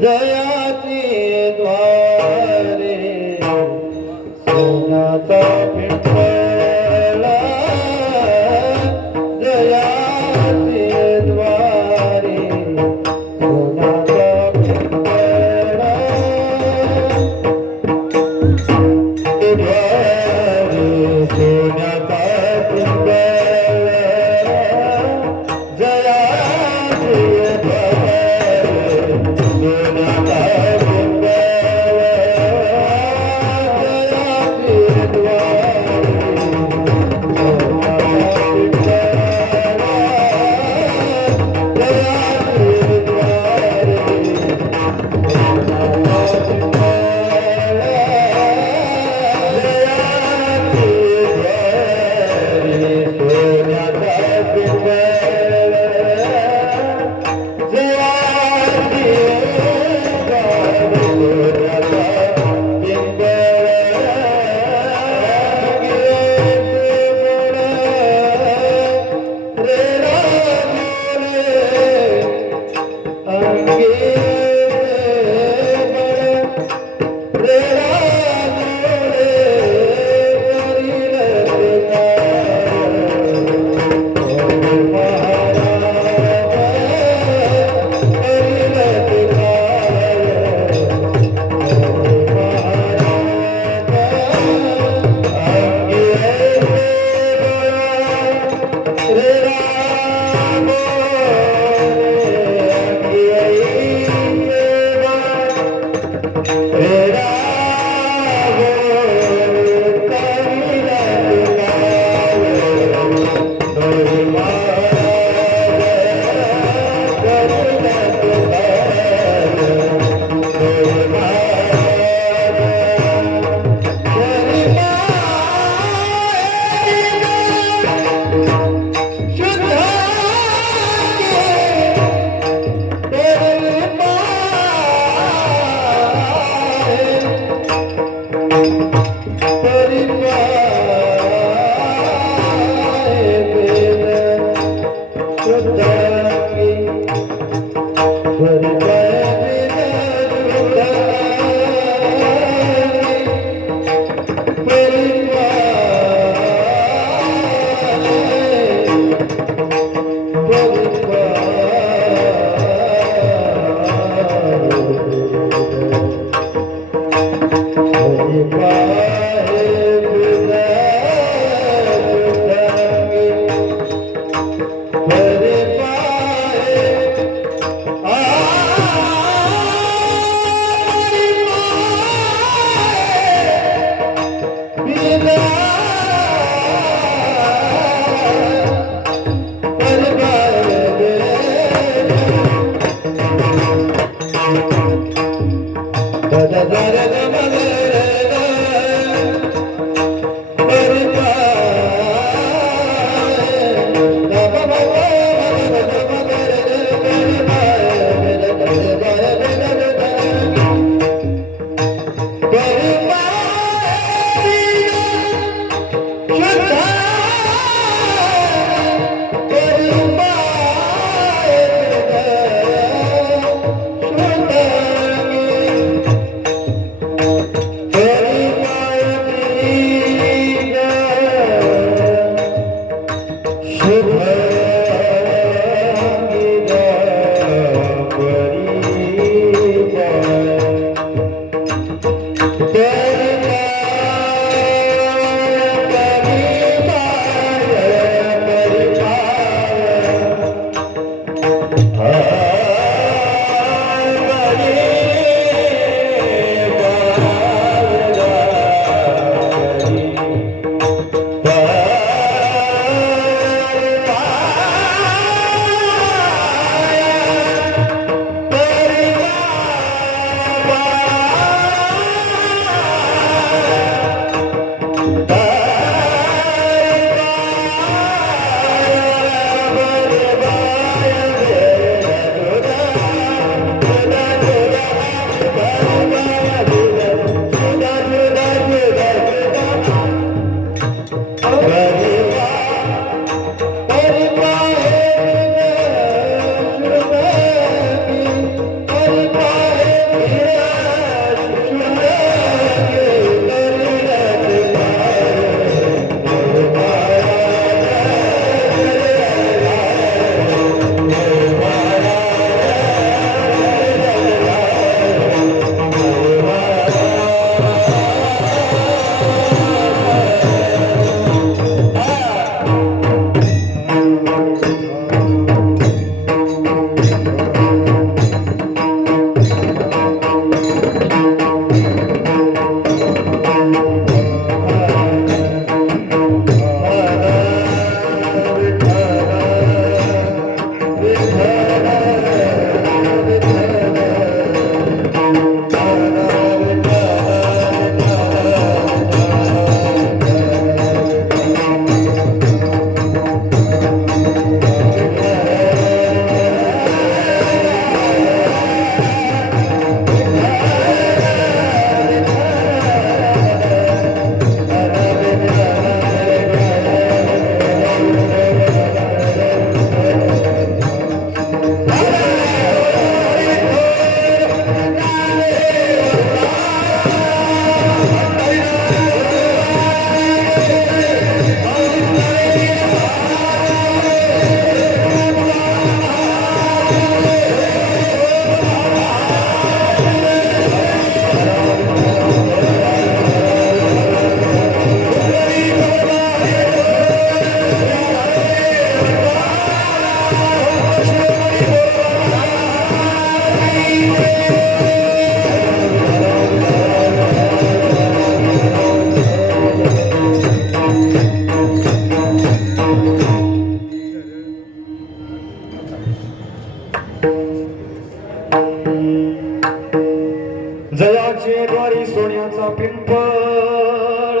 जयाची द्वारे सोन्याचा पिंपळा जयाची द्वारे सोन्याचा पिंपळा द्वारे सोन्याचा पिंपळा जयाची जयाचे द्वारी सोन्याचा पिंपळ,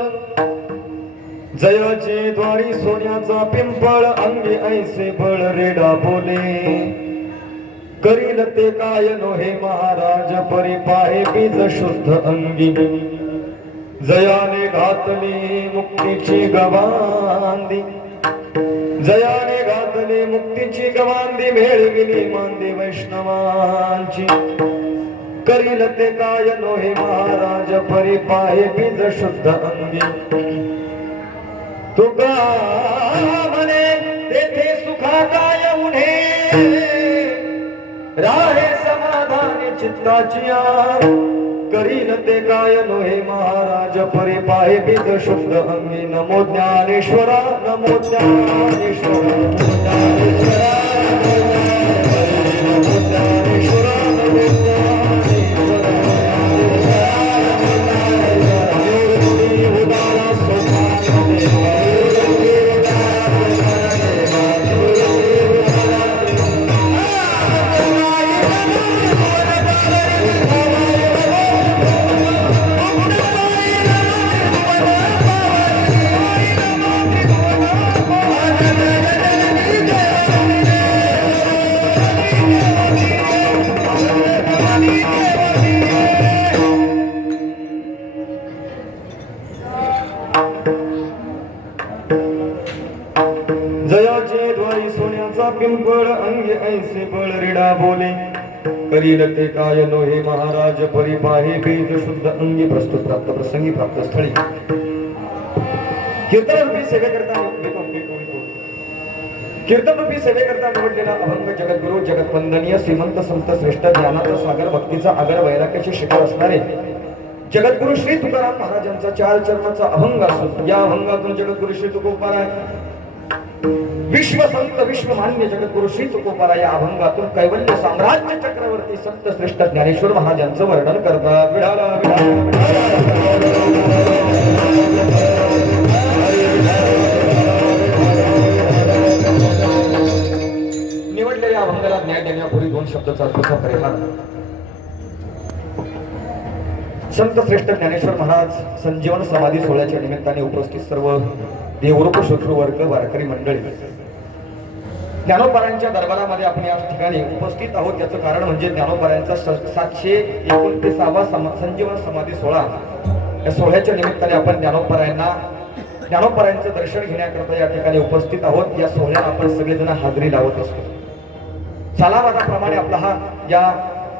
जयाचे द्वारी सोन्याचा पिंपळ, अंगी ऐसे बळ रेडा बोले, करील ते काय नोहे महाराज परी पाहे बीज शुद्ध अंगी, जयाने घातली मुक्तीची गवांदी, जयाने घातली मुक्तीची गवांदी, मिळविली मांदी वैष्णवांची, करील ते काय नोहे महाराज परी पाहे बीज शुद्ध अंगी, तुका म्हणे तेथे सुखा काय उठे, राहे समाधानी चित्ताची, करील ते काय नोहे महाराज परी पाहे बीज शुद्ध अंगी, नमो ज्ञानेश्वरा नमो ज्ञानेश्वरा नमो ज्ञानेश्वरा नमो ज्ञानेश्वरा नमो जयाचे द्वारी सोन्याचा पिंपळ, अंगी ऐसे बळ रेडा बोले, करील ते काय नोहे महाराज परी पाहे बीज शुद्ध अंगी. प्रस्तुत प्राप्त प्रसंगी प्राप्त स्थळी कीर्तनरूपी सेवेकरता कीर्तनरूपी सेवेकरता निवडलेला अभंग जगद्गुरु जगतवंदनीय श्रीमंत संत श्रेष्ठ ज्ञानाचा सागर भक्तीचा आगर वैराग्याचे शिखर असणारे जगद्गुरु श्री तुकाराम महाराजांचा 4 चरणाचा अभंग असून या अभंगातून जगद्गुरु श्री तुकोबाराय विश्व संत विश्व मान्य जगद्गुरु श्री तुकोबाराय या अभंगातून कैवल्य साम्राज्य चक्रवर्ती संत श्रेष्ठ ज्ञानेश्वर महाराजांचं वर्णन करतात. विठाला निवडलेल्या अभंगाला न्याय देण्यापूर्वी 2 शब्दाचा अर्थ करेला. संत श्रेष्ठ ज्ञानेश्वर महाराज संजीवन समाधी सोहळ्याच्या निमित्ताने उपस्थित सर्व देवरूप श्रोतृ वर्ग वारकरी मंडळी ज्ञानोबारांच्या दरबारामध्ये आपण या ठिकाणी उपस्थित आहोत. याचं कारण म्हणजे ज्ञानोबारांचा 729वा संजीवन समाधी सोहळा. या सोहळ्याच्या निमित्ताने आपण ज्ञानोबारांचं दर्शन घेण्याकरता या ठिकाणी उपस्थित आहोत. या सोहळ्याला आपण सगळेजण हाजरी लावत असतो. सालावादाप्रमाणे आपला हा या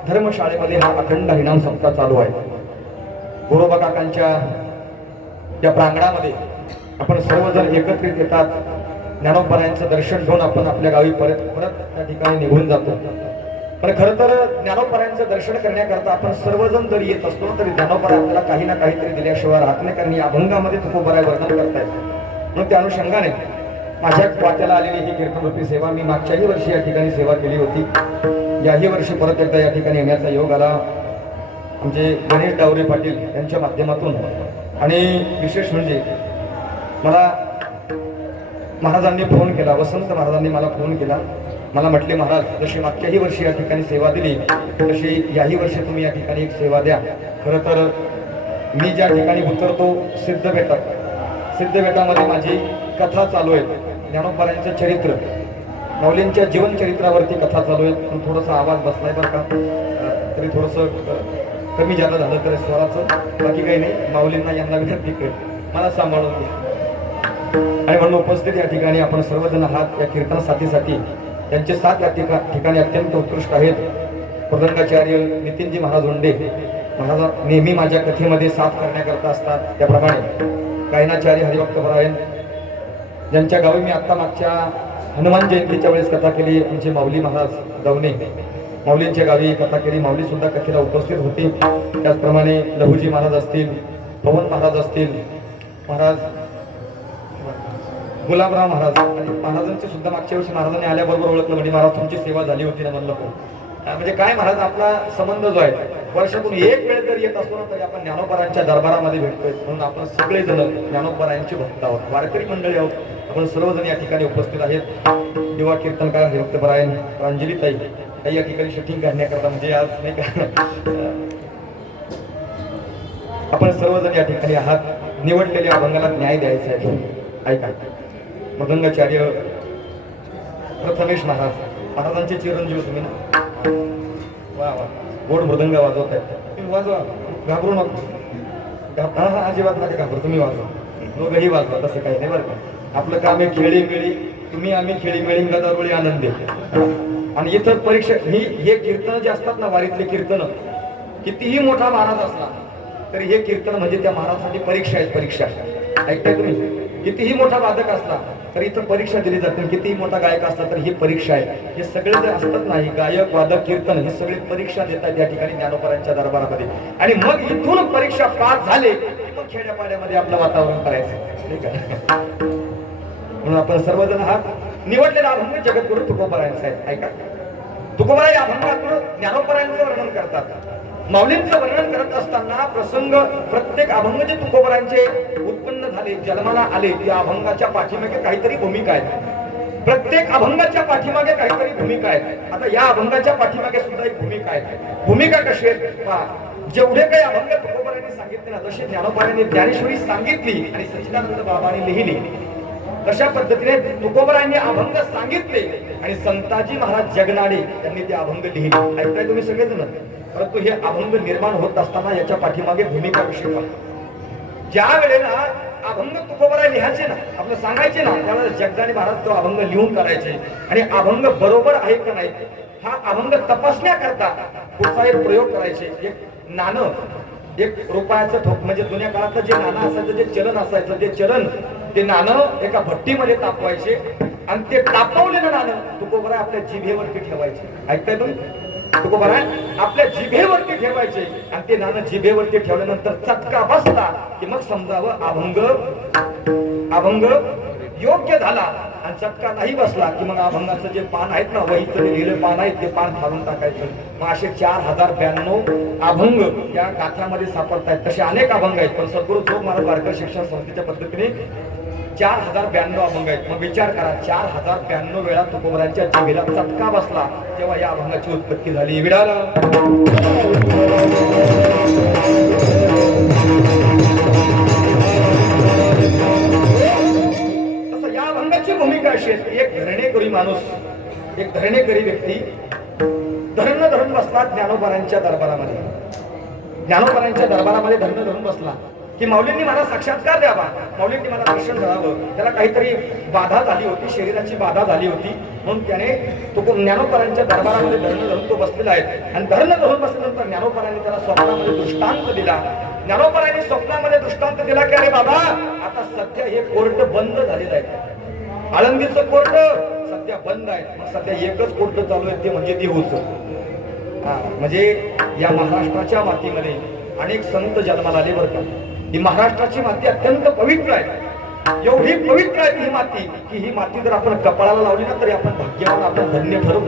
धर्मशाळेमध्ये हा अखंड हरिनाम सप्ताह चालू आहे. गोरोबा काकांच्या या प्रांगणामध्ये आपण सर्वजण एकत्रित येतात. ज्ञानोबारांचं दर्शन घेऊन आपण आपल्या गावी परत त्या ठिकाणी निघून जातो. पण खरं तर ज्ञानोबारांचं दर्शन करण्याकरता आपण सर्वजण जरी येत असतो तरी ज्ञानोबा आपल्याला काही ना काहीतरी दिल्याशिवाय राहत नाही. कारण या अभंगामध्ये तुकोबाराय वर्णन करतायत. म्हणून त्या अनुषंगाने माझ्या वाट्याला आलेली ही कीर्तनरूपी सेवा मी मागच्याही वर्षी या ठिकाणी सेवा केली होती. याही वर्षी परत एकदा या ठिकाणी येण्याचा योग आला आमचे गणेश डावरे पाटील यांच्या माध्यमातून. आणि विशेष म्हणजे मला महाराजांनी फोन केला, वसंत महाराजांनी मला फोन केला. मला म्हटले, महाराज जशी मागच्याही वर्षी या ठिकाणी सेवा दिली तशी याही वर्षी तुम्ही या ठिकाणी एक सेवा द्या. खरं तर मी ज्या ठिकाणी उतरतो सिद्धबेटामध्ये माझी कथा चालू आहे. ज्ञानोबारांचं चरित्र माऊलींच्या जीवनचरित्रावरती कथा चालू आहे. पण थोडासा आवाज बसलाय बरं का, तरी थोडंसं कमी जादा झालं तर स्वराचं, बाकी काही नाही. माऊलींना यांना विनंती कर मला सांभाळून घ्या. आणि म्हणून उपस्थित या ठिकाणी आपण सर्वजण आहात. या कीर्तन साथीसाठी त्यांचे 7 या ठिकाणी अत्यंत उत्कृष्ट आहेत. प्रदंगाचार्य नितीनजी महाराज उंडे महाराज नेहमी माझ्या कथेमध्ये साथ करण्याकरता असतात. त्याप्रमाणे गायनाचार्य हरिभक्तपरायण ज्यांच्या गावी मी आत्ता मागच्या हनुमान जयंतीच्या वेळेस कथा केली, आमचे माऊली महाराज दवणे माऊलींच्या गावी कथा केली. माऊली सुद्धा कथेला उपस्थित होती. त्याचप्रमाणे लहूजी महाराज असतील, पवन महाराज असतील, महाराज गुलाबराव महाराज आणि महाराजांचे सुद्धा मागच्या वर्षी महाराजांनी आल्याबरोबर ओळखलं. म्हणजे महाराज तुमची सेवा झाली होती ना म्हणलं. म्हणजे काय महाराज आपला संबंध जो आहे वर्षातून एक वेळ जर येत असतो ना तरी आपण ज्ञानोबारांच्या दरबारामध्ये भेटतोय. म्हणून आपण सगळेजण ज्ञानोबारांचे भक्त आहोत, वारकरी मंडळी आहोत. आपण सर्वजण या ठिकाणी उपस्थित आहेत. युवा कीर्तनकार हरिभक्तपरायण प्रांजलीताई काही या ठिकाणी शूटिंग करण्याकरता म्हणजे आज नाही का आपण सर्वजण या ठिकाणी आहात. निवडलेल्या अभंगाला न्याय द्यायचा आहे. ऐका, मृदंगाचार्य प्रथमेश महाराजांचे चिरंजीव तुम्ही ना. वा वा, गोड मृदंग वाजवत आहेत. तुम्ही वाजवा, घाबरू नको. हा अजिबात नका घाबरू, तुम्ही वाजवा, दोघंही वाजवा, तसं काही नाही बरं का. आपलं काम आहे खेळी मिळी, तुम्ही आम्ही खेळी मिळी गदारोळी आनंदी. आणि इथं परीक्षा हे कीर्तन जे असतात ना, वारीतले कीर्तन, कितीही मोठा महाराज असला तरी हे कीर्तन म्हणजे त्या महाराजांसाठी परीक्षा आहे. परीक्षा ऐकताय तुम्ही? कितीही मोठा वादक असला तरी इथं परीक्षा दिली जाते. कितीही मोठा गायक असला तर ही परीक्षा आहे. हे सगळे जे असतात नाही, गायक वादक कीर्तन, हे सगळे परीक्षा देतात या ठिकाणी ज्ञानोबरांच्या दरबारामध्ये. आणि मग इथून परीक्षा पास झाले की मग खेड्यापाड्यामध्ये आपलं वातावरण करायचं, ठीक आहे. म्हणून आपण सर्वजण आहात. निवडलेला अभंग जगद्गुरु तुकोबारायांचा आहे. ऐका, तुकोबाराय या अभंगातून ज्ञानोबरायांचं वर्णन करतात. माऊलींचं वर्णन करत असताना प्रसंग, प्रत्येक अभंग जे तुकोबारांचे उत्पन्न झाले, जन्माला आले, त्या अभंगाच्या पाठीमागे काहीतरी भूमिका आहे. प्रत्येक अभंगाच्या पाठीमागे काहीतरी भूमिका आहे. आता या अभंगाच्या पाठीमागे सुद्धा एक भूमिका आहे. भूमिका कशी आहे? जेवढे काही अभंग तुकोबारांनी सांगितले ना, जसे ज्ञानोबारांनी ज्ञानेश्वरी सांगितली आणि सच्चिदानंद बाबांनी लिहिली, तशा पद्धतीने तुकोबारांनी अभंग सांगितले आणि संताजी महाराज जगनाडे यांनी ते अभंग लिहिले. ऐकताय तुम्ही सगळेजण? परंतु हे अभंग निर्माण होत असताना याच्या पाठीमागे भूमिका कशी आहे? ज्या वेळेला अभंग तुकोबाराय लिहायचे ना, आपलं सांगायचे ना, त्यावेळेला जगदाने महाराज तो अभंग लिहून काढायचे आणि अभंग बरोबर आहे का नाही हा अभंग तपासण्याकरता पुढचा एक प्रयोग करायचे. एक नाणं, एक रुपयाचं ठोक, म्हणजे जुन्या काळातलं जे नाणं असायचं, जे चलन असायचं, ते चलन, ते नाणं एका भट्टीमध्ये तापवायचे आणि ते तापवलेलं नाणं तुकोबाराय आपल्या जिभेवरती ठेवायचे. ऐकताय तुम्ही? तुकोबाराय आपल्या जिभेवरती ठेवायचे आणि ते नाणं जिभेवरती ठेवल्यानंतर चटका बसला की मग समजावं अभंग योग्य झाला. आणि चटका नाही बसला की मग अभंगाचं जे पान आहेत ना, वहीचं लिहिलेलं पान आहे, ते पान फाडून टाकायचं. मग असे 4092 अभंग या गाथ्यामध्ये सापडतायत. तसे अनेक अभंग आहेत, पण सद्गुरु जोग महाराज वारकरी शिक्षण संस्थेच्या पद्धतीने 4092 अभंग आहेत. मग विचार करा, 4092 वेळा तुकोबारांच्या जिभेला चटका बसला तेव्हा या अभंगाची उत्पत्ती झाली. विडाला तसं या अभंगाची भूमिका अशी आहे. एक धरणेकरी माणूस, एक धरणेकरी व्यक्ती धरण धरून बसला ज्ञानोबरांच्या दरबारामध्ये. ज्ञानोबरांच्या दरबारामध्ये धरण धरून बसला की माऊलींनी मला साक्षात्कार द्यावा, माऊलींनी मला दर्शन घडावं. त्याला काहीतरी बाधा झाली होती, शरीराची बाधा झाली होती, म्हणून त्याने तो ज्ञानोबरांच्या दरबारामध्ये धरण धरून तो बसलेला आहे. आणि धरण धरून बसल्यानंतर ज्ञानोबरांनी त्याला स्वप्नामध्ये दृष्टांत दिला. ज्ञानोबरांनी स्वप्नामध्ये दृष्टांत दिला की अरे बाबा, आता सध्या हे कोर्ट बंद झालेलं आहे, आळंदीचं कोर्ट सध्या बंद आहे. मग सध्या एकच कोर्ट चालू आहे, ते म्हणजे देहूचं. म्हणजे या महाराष्ट्राच्या मातीमध्ये अनेक संत जन्माला आले बरं का. ही महाराष्ट्राची माती अत्यंत पवित्र आहे. एवढी पवित्र आहे ही माती की ही माती जर आपण कपाळाला लावली ना तरी आपण भाग्यवान, आपण धन्य ठरवू.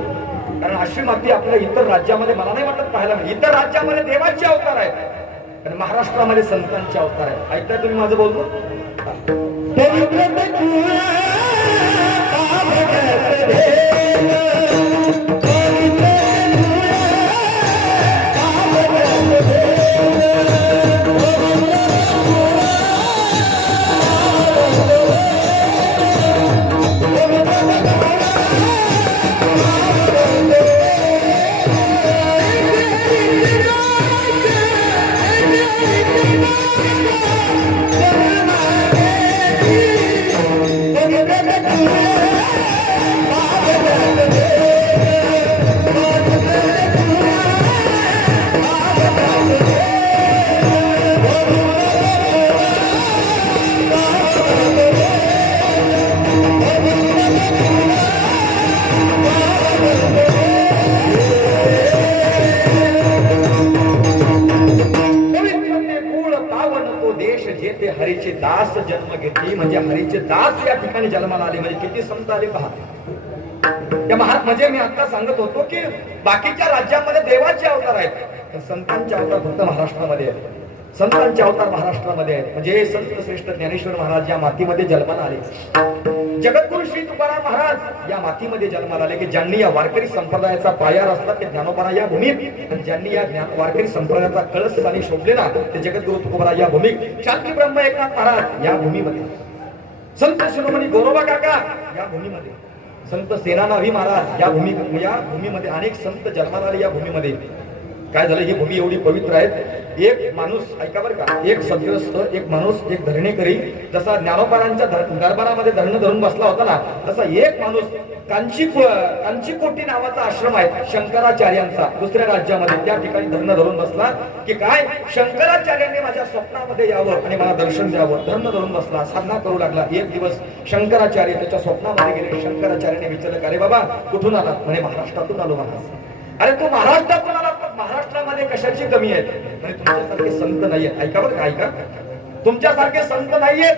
कारण अशी माती आपल्या इतर राज्यामध्ये मला नाही वाटत पाहायला मिळेल. इतर राज्यामध्ये देवाचे अवतार आहेत आणि महाराष्ट्रामध्ये संतांचे अवतार आहेत. ऐकताय तुम्ही माझं बोलतो? हरीचे दास जन्म घेतली, म्हणजे हरीचे दास या ठिकाणी जन्माला आले. म्हणजे किती संत आले पहा. त्या म्हणजे मी आता सांगत होतो की बाकीच्या राज्यामध्ये देवाचे अवतार आहेत, पण संतांचे अवतार फक्त महाराष्ट्रामध्ये आहेत. संतांचे अवतार महाराष्ट्रामध्ये आहेत. म्हणजे संत श्रेष्ठ ज्ञानेश्वर महाराज या मातीमध्ये जन्माला आले. जगद्गुरु श्री तुकाराम महाराज या मातीमध्ये जन्माला आले की ज्यांनी या वारकरी संप्रदायाचा पाया रचला ते ज्ञानोबा या भूमीत, आणि ज्यांनी या वारकरी संप्रदायाचा कळस स्थानी शोधले ना ते जगद्गुरु तुकोबा या भूमीत, शांती ब्रह्म एकनाथ महाराज या भूमीमध्ये, संत शिरोमणी गोरोबा काका या भूमीमध्ये, संत सेनानावी महाराज या भूमीमध्ये अनेक संत जन्माला आले. या भूमीमध्ये काय झालं, ही भूमी एवढी पवित्र आहे. एक माणूस ऐका बरं का, एक सद्ग्रस्त, एक माणूस, एक धरणेकरी, जसा ज्ञानोबारांच्या दरबारामध्ये धरण धरून बसला होता ना, तसा एक माणूस कांचीकोटी नावाचा आश्रम आहे शंकराचार्यांचा दुसऱ्या राज्यामध्ये, त्या ठिकाणी धरण धरून बसला की काय शंकराचार्यांनी माझ्या स्वप्नामध्ये यावं आणि मला दर्शन द्यावं. धरण धरून बसला, साधना करू लागला. एक दिवस शंकराचार्य त्याच्या स्वप्नामध्ये गेले. शंकराचार्याने विचारलं, अरे बाबा कुठून आला? म्हणे महाराष्ट्रातून आलो महाराज. अरे तू महाराष्ट्रातून आला, महाराष्ट्रामध्ये कशाची कमी आहे? म्हणजे तुमच्यासारखे संत नाहीयेत. ऐका बरं, ऐका, तुमच्यासारखे संत नाहीयेत.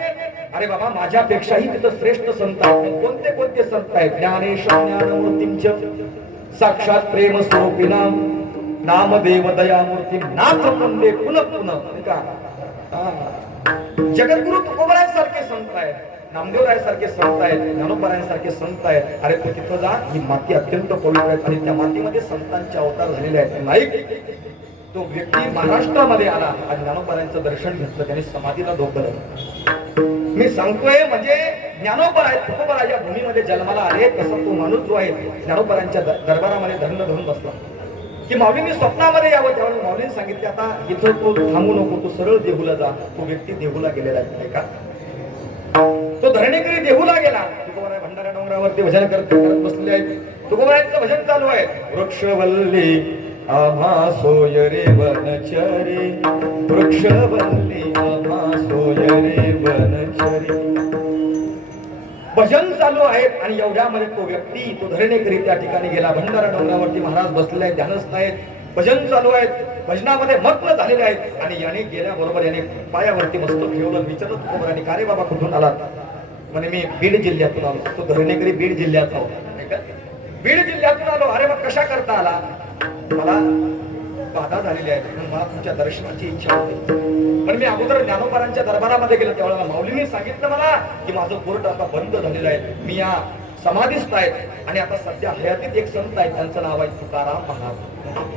अरे बाबा माझ्यापेक्षाही तिथं श्रेष्ठ संत आहेत. कोणते कोणते संत आहेत? ज्ञानेश्वर ज्ञानमूर्तींच साक्षात प्रेम स्वरूपिनाम नामदेव दयामूर्ती नाथ वंदे पुनः पुनः. जगद्गुरु तुकोबरायांसारखे संत आहेत, नामदेवरायांसारखे संत आहेत, ज्ञानोबरायांसारखे संत आहेत. अरे तू तिथं जा, ही माती अत्यंत पवित्र आहे आणि त्या मातीमध्ये संतांचे अवतार झालेले आहेत. नाईक तो व्यक्ती महाराष्ट्रामध्ये आला आणि ज्ञानोबरायांचं दर्शन घेतलं, त्याने समाधीला डोकलं. मी सांगतोय म्हणजे ज्ञानोबराय तुकोबराय या भूमीमध्ये जन्माला आले, तसा तो माणूस जो आहे ज्ञानोबरायांच्या दरबारामध्ये धरण धरून बसला की माऊलींनी स्वप्नामध्ये यावं. त्यावेळी माऊलींनी सांगितले, आता इथं तू थांबू नको, तू सरळ देहूला जा. तो व्यक्ती देहूला गेलेला आहे का? तो धरणेकरी देहूला गेला. तुकोबराय भंडारा डोंगरावरती भजन करत बसलेले आहेत. तुकोबरायांचं भजन चालू आहे. वृक्षवल्ली आम्हा सोय रे वनचरी, वृक्षवल्ली आम्हा सोय रे वनचरी. भजन चालू आहेत आणि एवढ्यामध्ये तो व्यक्ती, तो धरणेकरी त्या ठिकाणी गेला. भंडारा डोंगरावरती महाराज बसलेले आहेत, ध्यानस्थ आहेत, भजन चालू आहेत, भजनामध्ये मग्न झालेले आहेत. आणि याने गेल्याबरोबर याने पायावरती मस्तक ठेवलं. विचारलं तुकोबरायांनी, का रे बाबा कुठून आलात? म्हणे मी बीड जिल्ह्यातून आलो. तो धरणेकरी बीड जिल्ह्याचा होता. बीड जिल्ह्यातून आलो. अरे मग कशा करता आला? मला बाधा झालेली आहे, मला तुमच्या दर्शनाची इच्छा होती. पण मी अगोदर ज्ञानोबरांच्या दरबारामध्ये गेलो, त्यावेळेला माऊलींनी सांगितलं मला की माझं कोर्ट आता बंद झालेलं आहे, मी या समाधीस्थ आहेत आणि आता सध्या हयातीत एक संत आहेत, त्यांचं नाव आहे तुकाराम महाराज.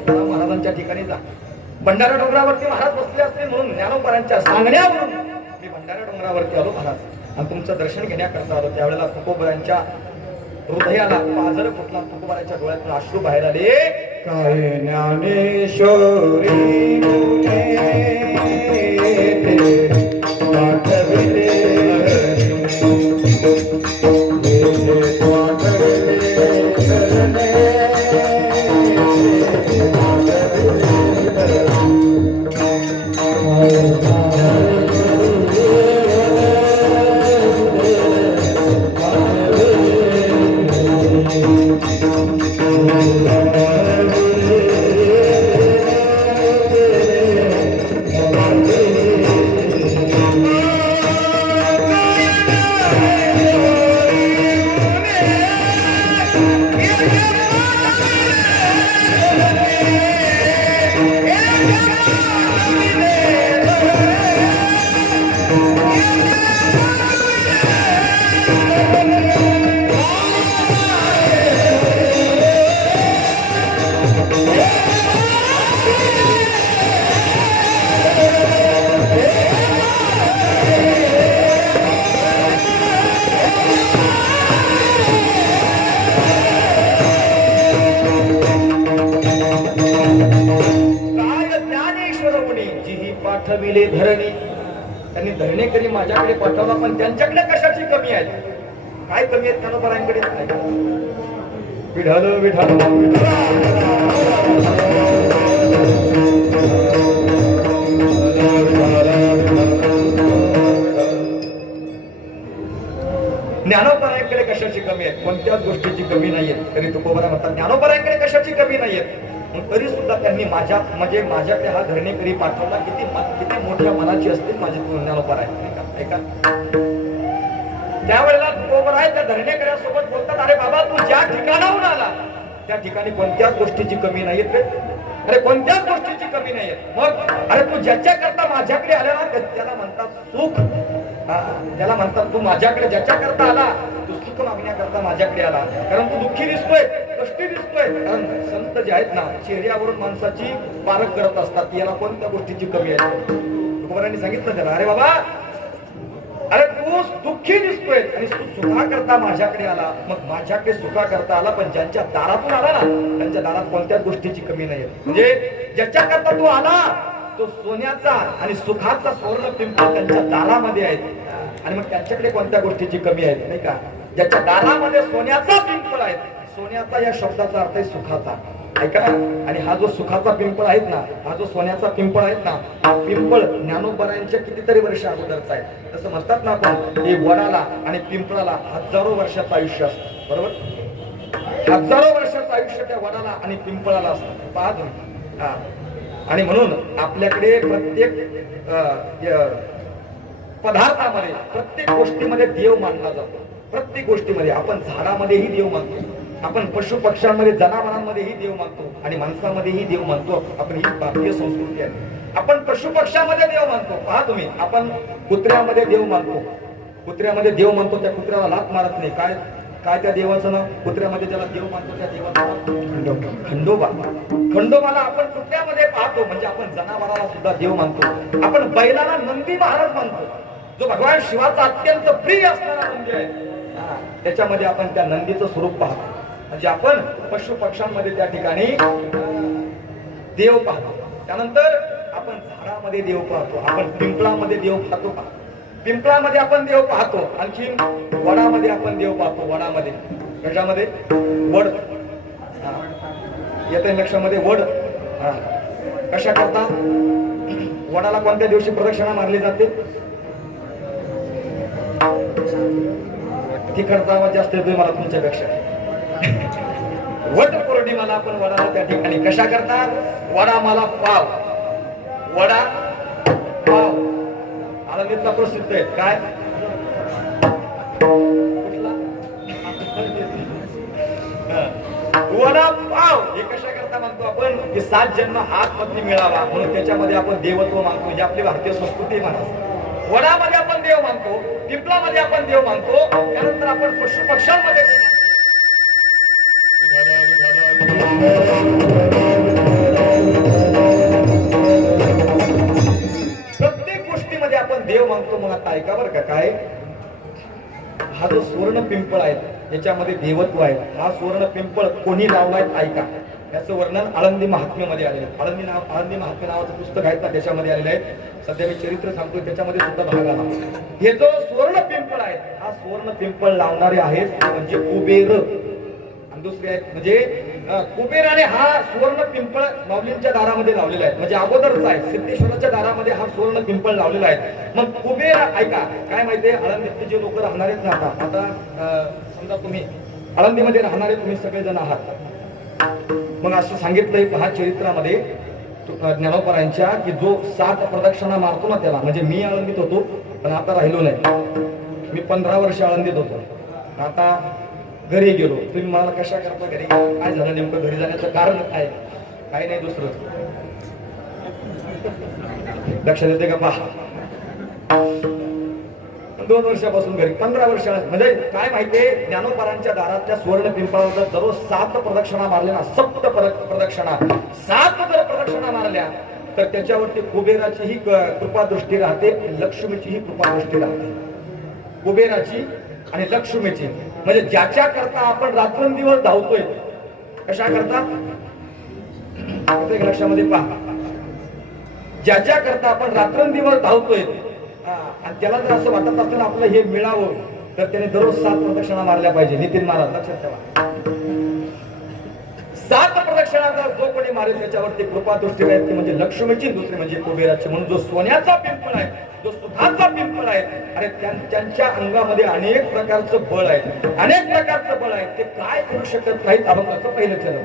तुकाराम महाराजांच्या ठिकाणी जा. भंडारा डोंगरावरती महाराज बसले असते म्हणून ज्ञानोबरांच्या सांगण्यावरून मी भंडारा डोंगरावरती आलो महाराज आणि तुमचं दर्शन घेण्याकरता आलो. त्यावेळेला तुकोबरांच्या हृदयाला पाझर फुटला. तुकोबरांच्या डोळ्यातून अश्रू बाहेर आले. काय ज्ञानेश्वरी पाठविले धरणी. त्यांनी धरणेकरी माझ्याकडे पाठवला, पण त्यांच्याकडे कशाची कमी आहे? काय कमी आहेत ज्ञानोबरांकडे? विठ्ठल विठ्ठल ज्ञानोबरांकडे कशाची कमी आहे? कोणत्याच गोष्टीची कमी नाहीये. तरी तुकोबरा म्हणतात ज्ञानोबरांकडे कशाची कमी नाहीये. तरी सुद्धा त्यांनी माझ्याकडे हा धरणेकरी पाठवला. किती मोठ्या मनाची असतील माझे ज्ञानोबा आहे. ऐका, त्यावेळेला तुकोबरा आहे त्या धरणेकऱ्यासोबत बोलतात, अरे बाबा तू ज्या ठिकाणाहून आला त्या ठिकाणी कोणत्याच गोष्टीची कमी नाहीये रे. अरे कोणत्याच गोष्टीची कमी नाहीये. मग अरे तू ज्याच्या करता माझ्याकडे आला ना त्याला म्हणतात सुख. त्याला म्हणतात तू माझ्याकडे ज्याच्या करता आला, तू सुख मागण्याकरता माझ्याकडे आला. कारण तू दुःखी दिसतोय, कष्टी दिसतोय. कारण संत जे आहेत ना चेहऱ्यावरून माणसाची पारख करत असतात, याला कोणत्या गोष्टीची कमी आहे. तुकोबारांनी सांगितलं त्याला, अरे बाबा अरे तू दुःखी दिसतोय आणि तू सुखा करता माझ्याकडे आला. मग माझ्याकडे सुखा करता आला, पण ज्यांच्या दारातून आला ना त्यांच्या दारात कोणत्याच गोष्टीची कमी नाही. म्हणजे ज्याच्या करता तू आला तो सोन्याचा आणि सुखाचा सुवर्ण पिंपळ त्यांच्या दारामध्ये आहेत आणि मग त्यांच्याकडे कोणत्या गोष्टीची कमी आहे नाही का. ज्याच्या दारामध्ये सोन्याचा पिंपळ आहे, सोन्याचा या शब्दाचा अर्थ आहे सुखाचा, ऐका. आणि हा जो सुखाचा पिंपळ आहेत ना, हा जो सोन्याचा पिंपळ आहेत ना, हा पिंपळ ज्ञानोबारांच्या कितीतरी वर्ष अगोदरचा आहे. तसं म्हणतात ना आपण हे वडाला आणि पिंपळाला हजारो वर्षाचं आयुष्य असतं, बरोबर. हजारो वर्षाचं आयुष्य त्या वडाला आणि पिंपळाला असतं, पहा तुम्ही. आणि म्हणून आपल्याकडे प्रत्येक पदार्थामध्ये प्रत्येक गोष्टीमध्ये देव मानला जातो. प्रत्येक गोष्टीमध्ये आपण झाडामध्येही देव मानतो, आपण पशु पक्ष्यांमध्ये जनावरांमध्येही देव मानतो आणि माणसामध्येही देव मानतो. आपण ही भारतीय संस्कृती आहे. आपण पशु पक्ष्यामध्ये देव मानतो, पहा तुम्ही. आपण कुत्र्यामध्ये देव मानतो, कुत्र्यामध्ये देव मानतो, त्या कुत्र्याला लाथ मारत नाही. काय काय त्या देवाचं नाव? कुत्र्यामध्ये ज्याला देव मानतो त्या देवाचं नाव खंडोबा. खंडोबाला आपण कुत्र्यामध्ये पाहतो, म्हणजे आपण जनावराला सुद्धा देव मानतो. आपण बैलाला नंदी महाराज मानतो, जो भगवान शिवाचा अत्यंत प्रिय असणारा नंदी आहे. त्याच्यामध्ये आपण त्या नंदीचं स्वरूप पाहतो. म्हणजे आपण पशु पक्ष्यांमध्ये त्या ठिकाणी देव पाहतो. त्यानंतर आपण झाडामध्ये देव पाहतो, आपण पिंपळामध्ये देव पाहतो, पिंपळामध्ये आपण देव पाहतो. आणखी वडामध्ये आपण देव पाहतो. वडामध्ये कशामध्ये? वड येते लक्षामध्ये. वड कशा करता? वडाला कोणत्या दिवशी प्रदक्षिणा मारली जाते? तिखट आवाज जास्त येतोय मला तुमच्यापेक्षा. वट पौर्णिमाला आपण वडाला त्या ठिकाणी कशा करतात? वडा मला पाव, वडा पाव आनंदीतला प्रसिद्ध आहे. काय वडा पाव हे कशा करता मानतो आपण? की 7 जन्म हात पत्नी मिळावा म्हणून त्याच्यामध्ये आपण देवत्व मानतो. म्हणजे आपली भारतीय संस्कृती मानतो. वडामध्ये आपण देव मानतो, पिंपळामध्ये आपण देव मानतो, त्यानंतर आपण पशु पक्ष्यांमध्ये देव मानतो. प्रत्येक गोष्टीमध्ये आपण देव मानतो. मग आता ऐका बरं का, काय हा जो सुवर्ण पिंपळ आहे याच्यामध्ये देवत्व आहे. हा सुवर्ण पिंपळ कोणी लावलाय ऐका. याचं वर्णन आळंदी महात्म्यामध्ये आलेलं आहे. आळंदी महात्म्य नावाचं पुस्तक आहे ना, त्याच्यामध्ये आलेलं आहे. सध्या मी चरित्र सांगतोय त्याच्यामध्ये सुद्धा भाग आला. हे जो सुवर्ण पिंपळ आहे, हा सुवर्ण पिंपळ लावणारे आहेत म्हणजे कुबेर. आणि दुसरे आहेत म्हणजे कुबेराने हा सुवर्ण पिंपळ माऊलींच्या दारामध्ये लावलेला आहे. म्हणजे अगोदरचा आहे, सिद्धेश्वराच्या दारामध्ये हा सुवर्ण पिंपळ लावलेला आहे. मग कुबेर ऐका काय माहितीये, आळंदीतले जे लोक राहणार आहेत ना, आता समजा तुम्ही आळंदीमध्ये राहणारे तुम्ही सगळेजण आहात. मग असं सांगितलंय पहा चरित्रामध्ये ज्ञानोबारांच्या, की जो 7 प्रदक्षिणा मारतो ना त्याला, म्हणजे मी आळंदीत होतो पण आता राहिलो नाही. मी 15 वर्ष आळंदीत होतो, आता घरी गेलो. तुम्ही मला कशा करता घरी? काय झालं नेमकं घरी जाण्याचं कारण काय? काही नाही दुसरं. लक्षात येते का? पहा 2 वर्षापासून घरी, 15 वर्ष. म्हणजे काय माहितीये, ज्ञानोबारांच्या दारातल्या सुवर्ण पिंपळावर दररोज 7 प्रदक्षिणा मारल्या ना, सप्त प्रदक्षिणा 7 जर प्रदक्षिणा मारल्या तर त्याच्यावरती कुबेराचीही कृपा दृष्टी राहते, लक्ष्मीचीही कृपा दृष्टी राहते. कुबेराची आणि लक्ष्मीची. म्हणजे ज्याच्या करता आपण रात्रंदिवस धावतोय, कशा करता लक्षामध्ये पहा, ज्याच्या करता आपण रात्रंदिवस धावतोय आणि त्याला जर असं वाटत असेल आपलं हे मिळावं तर त्याने दररोज 7 प्रदक्षिणा मारल्या पाहिजे. नितीन महाराज लक्षात ठेवा, 7 प्रदक्षिणा जर जो कोणी मारेल त्याच्यावरती कृपा दृष्टी राहते, म्हणजे लक्ष्मीची, दुसरी म्हणजे कुबेराची. म्हणून जो सोन्याचा पिंपळ आहे, जो सुखाचा पिंपळ आहे, अरे त्यांच्या अंगामध्ये अनेक प्रकारचं बळ आहे, अनेक प्रकारचं बळ आहे. ते काय करू शकत नाहीत. आपण कसं पहिलं केलं?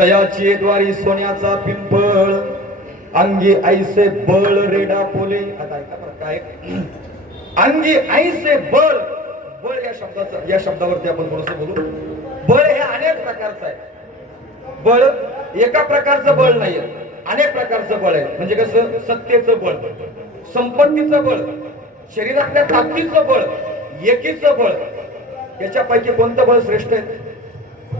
जयाची द्वारी सोन्याचा पिंपळ, अंगी ऐसे बळ रेडा बोले. आता ऐका बरं काय, अंगी ऐसे बळ. बळ या शब्दावरती आपण थोडंसं बोलू. बळ हे अनेक प्रकारचं आहे. बळ एका प्रकारचं बळ नाहीये, अनेक प्रकारचं बळ आहे. म्हणजे कसं, सत्तेचं बळ, संपत्तीचं बळ, शरीरातल्या ताकदीचं बळ, एकीचं बळ. याच्यापैकी कोणतं बळ श्रेष्ठ आहे?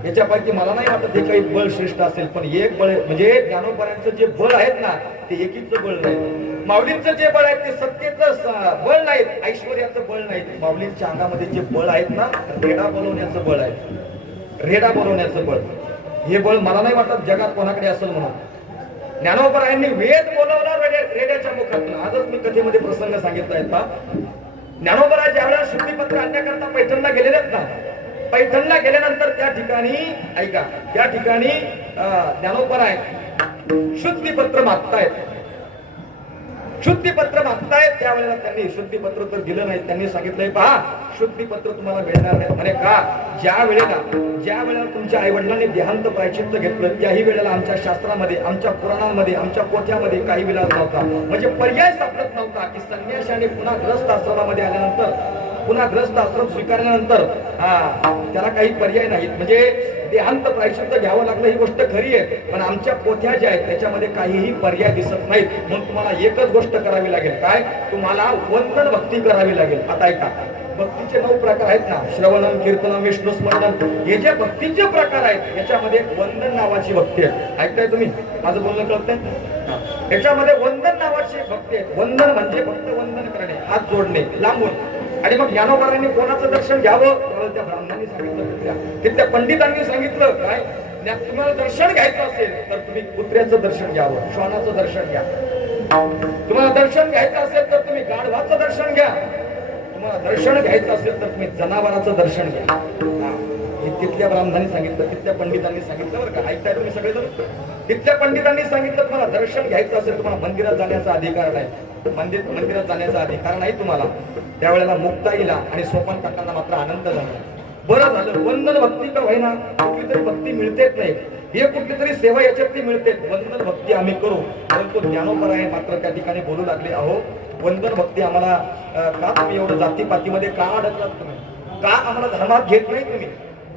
याच्यापैकी मला नाही वाटत हे काही बळ श्रेष्ठ असेल, पण एक बळ म्हणजे ज्ञानोबांचं जे बळ आहेत ना ते एकीचं बळ नाही. माऊलींचं जे बळ आहे ते सत्तेचं बळ नाही, ऐश्वर्याचं बळ नाही. माऊलींच्या अंगामध्ये जे बळ आहेत ना, रेडा बोलवण्याचं बळ आहे. रेडा बोलवण्याचं बळ, हे बळ मला नाही वाटत जगात कोणाकडे असेल म्हणून. ज्ञानोबरायांनी वेद बोलवला रेड्याच्या मुखातून. आजच मी कथेमध्ये प्रसंग सांगितला आहे का, ज्ञानोबराय ज्यावेळेला शुद्धीपत्र आणण्याकरता पैठणला गेलेले आहेत ना, पैठणला गेल्यानंतर त्या ठिकाणी ऐका, त्या ठिकाणी ज्ञानोबराय शुद्धीपत्र मागतायत. शुद्धीपत्र मागतायत त्यावेळेला त्यांनी शुद्धीपत्र तर दिलं नाही. त्यांनी सांगितलंय पहा, शुद्धीपत्र तुम्हाला मिळणार नाही. म्हणे का, ज्या वेळेला तुमच्या आई वडिलांनी देहांत प्रायचित्त घेतलं त्याही वेळेला आमच्या शास्त्रामध्ये, आमच्या पुराणांमध्ये, आमच्या पोथ्यामध्ये काही विलास नव्हता. म्हणजे पर्याय सापडत नव्हता की संन्याशाने पुन्हा ग्रस्त आश्रमामध्ये आल्यानंतर, पुन्हा ग्रस्त आश्रम स्वीकारल्यानंतर त्याला काही पर्याय नाहीत. म्हणजे देहांत प्रायश्चित्त घ्यावं लागलं ही गोष्ट खरी आहे, पण आमच्या पोथ्या ज्या आहेत त्याच्यामध्ये काहीही पर्याय दिसत नाहीत. म्हणून तुम्हाला एकच गोष्ट करावी लागेल. काय? तुम्हाला वंदन भक्ती करावी लागेल. आता ऐका, भक्तीचे 9 प्रकार आहेत ना, श्रवणम, कीर्तनम, विष्णू स्मरणम, हे जे भक्तीचे प्रकार आहेत याच्यामध्ये वंदन नावाची भक्ती आहे. ऐकताय तुम्ही माझं बोलणं? कळतंय? याच्यामध्ये वंदन नावाची भक्ती आहे. वंदन म्हणजे फक्त वंदन करणे, हात जोडणे लांबून. आणि मग ज्ञानोबारांनी कोणाचं दर्शन घ्यावं? त्या ब्राह्मणांनी सांगितलं, तिथल्या पंडितांनी सांगितलं काय, तुम्हाला दर्शन घ्यायचं असेल तर तुम्ही कुत्र्याचं दर्शन घ्यावं, श्वानाचं दर्शन घ्या. तुम्हाला दर्शन घ्यायचं असेल तर तुम्ही गाढवाचं दर्शन घ्या. तुम्हाला दर्शन घ्यायचं असेल तर तुम्ही जनावराचं दर्शन घ्या. हे तिथल्या ब्राह्मणांनी सांगितलं, तिथल्या पंडितांनी सांगितलं. बरं का, ऐकताय तुम्ही सगळेजण? तिथल्या पंडितांनी सांगितलं तुम्हाला दर्शन घ्यायचं असेल, तुम्हाला मंदिरात जाण्याचा अधिकार नाही. मंदिरात जाण्याचा अधिकार नाही तुम्हाला. त्यावेळेला मुक्ताईला आणि सोपान काकांना मात्र आनंद झाला. बरं झालं, वंदन भक्ती का होईना, कुठली तरी भक्ती मिळतेच नाही. हे कुठली तरी सेवा याच्यातली मिळते. वंदन भक्ती आम्ही करू. परंतु ज्ञानोबराय मात्र त्या ठिकाणी बोलू लागले, अहो वंदन भक्ती आम्हाला का तुम्ही एवढं जातीपातीमध्ये का अडकलात तुम्ही? का आम्हाला धर्मात घेत नाही तुम्ही?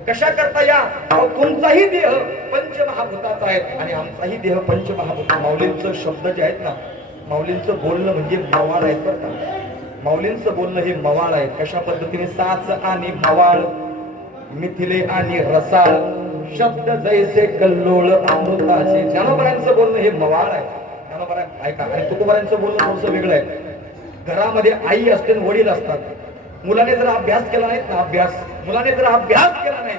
कशा करता या? अहो तुमचाही देह पंचमहाभूताचा आहे आणि आमचाही देह पंचमहाभूत. माऊलींचं शब्द जे आहेत ना, माऊलींचं बोलणं म्हणजे मवाळ आहे. बरं का, माऊलींचं बोलणं हे मवाळ आहे. कशा पद्धतीने, साच आणि मवाळ, मिथिले आणि रसाळ, शब्द जैसे कल्लोळ अमृताचे. ज्ञानोबरायांचं बोलणं हे मवाळ आहे. ज्ञानोबराय ऐका, आणि तुकोबरायांचं बोलणं थोडंसं वेगळं आहे. घरामध्ये आई असते, वडील असतात. मुलाने जर अभ्यास केला नाही ना, मुलाने जर अभ्यास केला नाही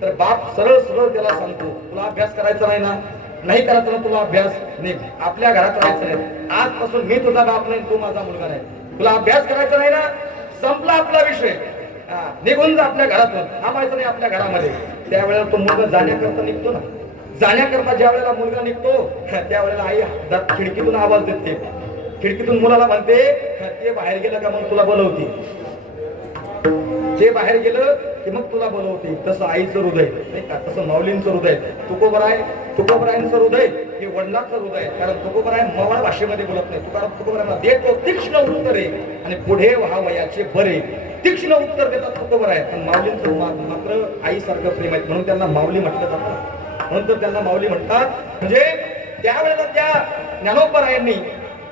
तर बाप सरळ सरळ त्याला सांगतो, तुला अभ्यास करायचा नाही ना, नाही करायचं ना तुला अभ्यास, नाही आपल्या घरात राहायचं नाही. आजपासून मी तुझा बाप नाही, तू माझा मुलगा नाही. तुला अभ्यास करायचा नाही ना, संपला आपला विषय, निघून जा आपल्या घरातून, थांबायचं नाही आपल्या घरामध्ये. त्यावेळेला तो मुलगा जाण्याकरता निघतो ना, जाण्याकरता ज्या वेळेला मुलगा निघतो त्यावेळेला आई खिडकीतून आवाज देते. खिडकीतून मुलाला म्हणते, ते बाहेर गेलं का मग तुला बोलवते, जे बाहेर गेलं की मग तुला बोलवते. तसं आईचं हृदय नाही का, तसं माऊलींचं हृदय, तुकोबरायांचं हृदय हे वडिलांचं हृदय. कारण तुकोबराय मवाळ भाषेमध्ये बोलत नाही. तुकोबरायांना देतो तीक्ष्ण उत्तरे आणि पुढे व्हावयाचे बरे. तीक्ष्ण उत्तर देतात तुकोबराय. पण माऊलींचं मात्र आईसारखं प्रेम आहे, म्हणून त्यांना माऊली म्हटलं जातं. म्हणून तर त्यांना माऊली म्हणतात. म्हणजे त्यावेळेला त्या ज्ञानोबरायांनी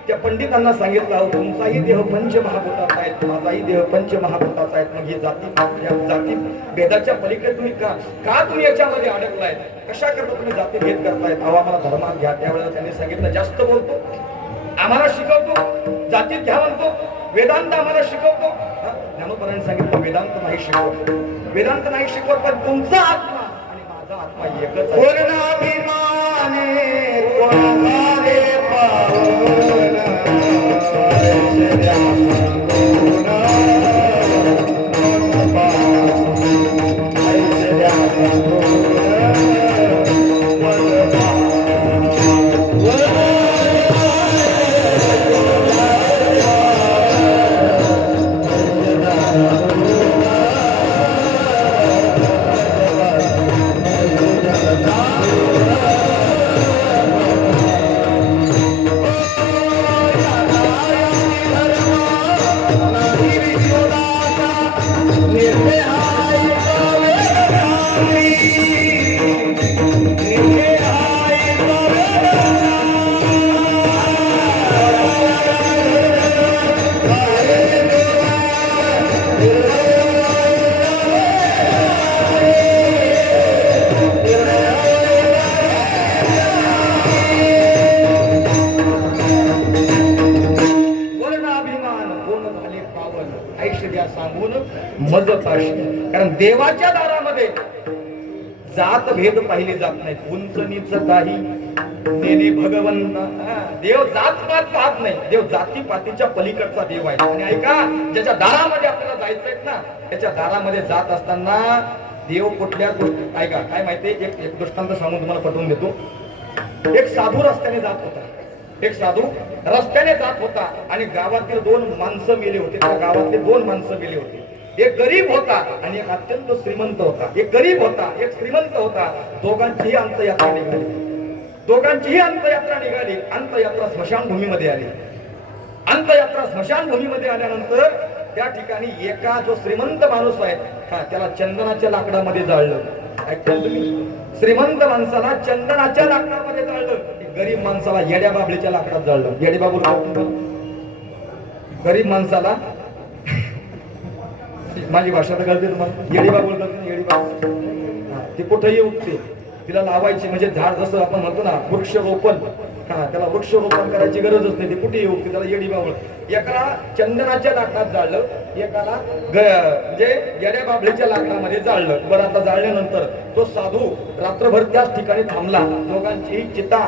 त्या पंडितांना सांगितलं, तुमचाही देह पंचमहाभूताचा आहे, माझाही देह पंचमहाभूताचा आहे. मग ही जाती भेदाच्या पलीकडे तुम्ही का तुम्ही याच्यामध्ये अडकलाय? कशा करता तुम्ही जाती भेद करतायत? अहो आम्हाला धर्मात घ्या. त्यावेळेला त्यांनी सांगितलं, जास्त बोलतो, आम्हाला शिकवतो, जातीत घ्या म्हणतो, वेदांत आम्हाला शिकवतो. ज्ञानोबरायांनी सांगितलं, वेदांत नाही शिकवत, वेदांत नाही शिकवत, पण तुमचा आत्मा आणि माझा आत्मा एकच आहे. घ्या सांगून मज पाशी. कारण देवाच्या दारामध्ये जात भेद पाहिली जात नाही. उंच नीच काही नेने भगवंता. देव जात पात पाहत नाही. देव जाती पातीच्या पलीकडचा देव आहे. आणि ऐका, ज्याच्या दारामध्ये आपल्याला जायचंय ना, त्याच्या दारामध्ये जात असताना देव कुठल्या गोष्टी, ऐका काय माहितीये, एक दृष्टांत सांगून तुम्हाला पटवून देतो. एक साधू रस्त्याने जात होता. एक साधू रस्त्याने जात होता आणि गावातील दोन माणसं मेले होते. त्या गावातले दोन माणसं मेले होते. एक गरीब होता आणि एक अत्यंत श्रीमंत होता. एक गरीब होता, एक श्रीमंत होता. दोघांचीही अंत्ययात्रा निघाली. दोघांचीही अंत्ययात्रा निघाली. अंत्ययात्रा स्मशानभूमीमध्ये आली. अंत्ययात्रा स्मशानभूमीमध्ये आल्यानंतर त्या ठिकाणी एका जो श्रीमंत माणूस आहे त्याला चंदनाच्या लाकडामध्ये जाळलं. ऐकता तुम्ही? श्रीमंत माणसाला चंदनाच्या लाकडामध्ये जाळलं. गरीब माणसाला येड्या बाबळीच्या लाकडात जाळलं. येडी बाबू गरीब माणसाला, माझी भाषा तर कळते तुम्हाला, येडी बाबू बोलतात. येडी बाबू ती कुठेही उगते. तिला लावायची म्हणजे झाड, जसं आपण म्हणतो ना वृक्षरोपण, त्याला वृक्षरोपण करायची गरजच नाही. ती कुठेही उगते. त्याला येडी बाबळ. एकाला चंदनाच्या लाकडात जाळलं, एकाला म्हणजे येड्या बाबळीच्या लाकडामध्ये जाळलं. बरं, आता जाळल्यानंतर तो साधू रात्रभर त्याच ठिकाणी थांबला. दोघांचीही चिता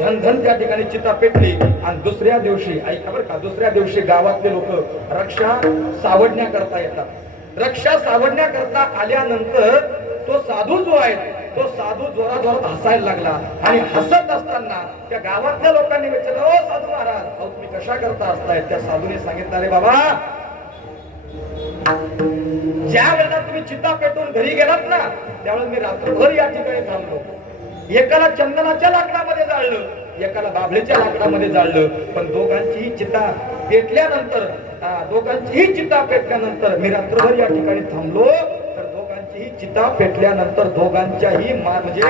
धन त्या ठिकाणी चिता पेटली. आणि दुसऱ्या दिवशी, ऐका बरं का, दुसऱ्या दिवशी गावातले लोक रक्षा सावडण्याकरता येतात. रक्षा सावडण्याकरता आल्यानंतर तो साधू जो आहे, तो साधू जोरात हसायला लागला. आणि हसत असताना त्या गावातल्या लोकांनी विचारलं, ओ साधू महाराज, अहो तुम्ही कशा करता असताय? त्या साधूने सांगितलं, अरे बाबा, ज्या वेळेला तुम्ही चिता पेटून घरी गेलात ना, त्यावेळेस मी रात्रभर या ठिकाणी थांबलो. एकाला चंदनाच्या लाकडामध्ये जाळलं, एकाला बाबळीच्या लाकडामध्ये जाळलं. पण दोघांचीही चिता पेटल्यानंतर, दोघांचीही चिता पेटल्यानंतर मी रात्रभर या ठिकाणी थांबलो. ही चिता पेटल्यानंतर दोघांच्याही म्हणजे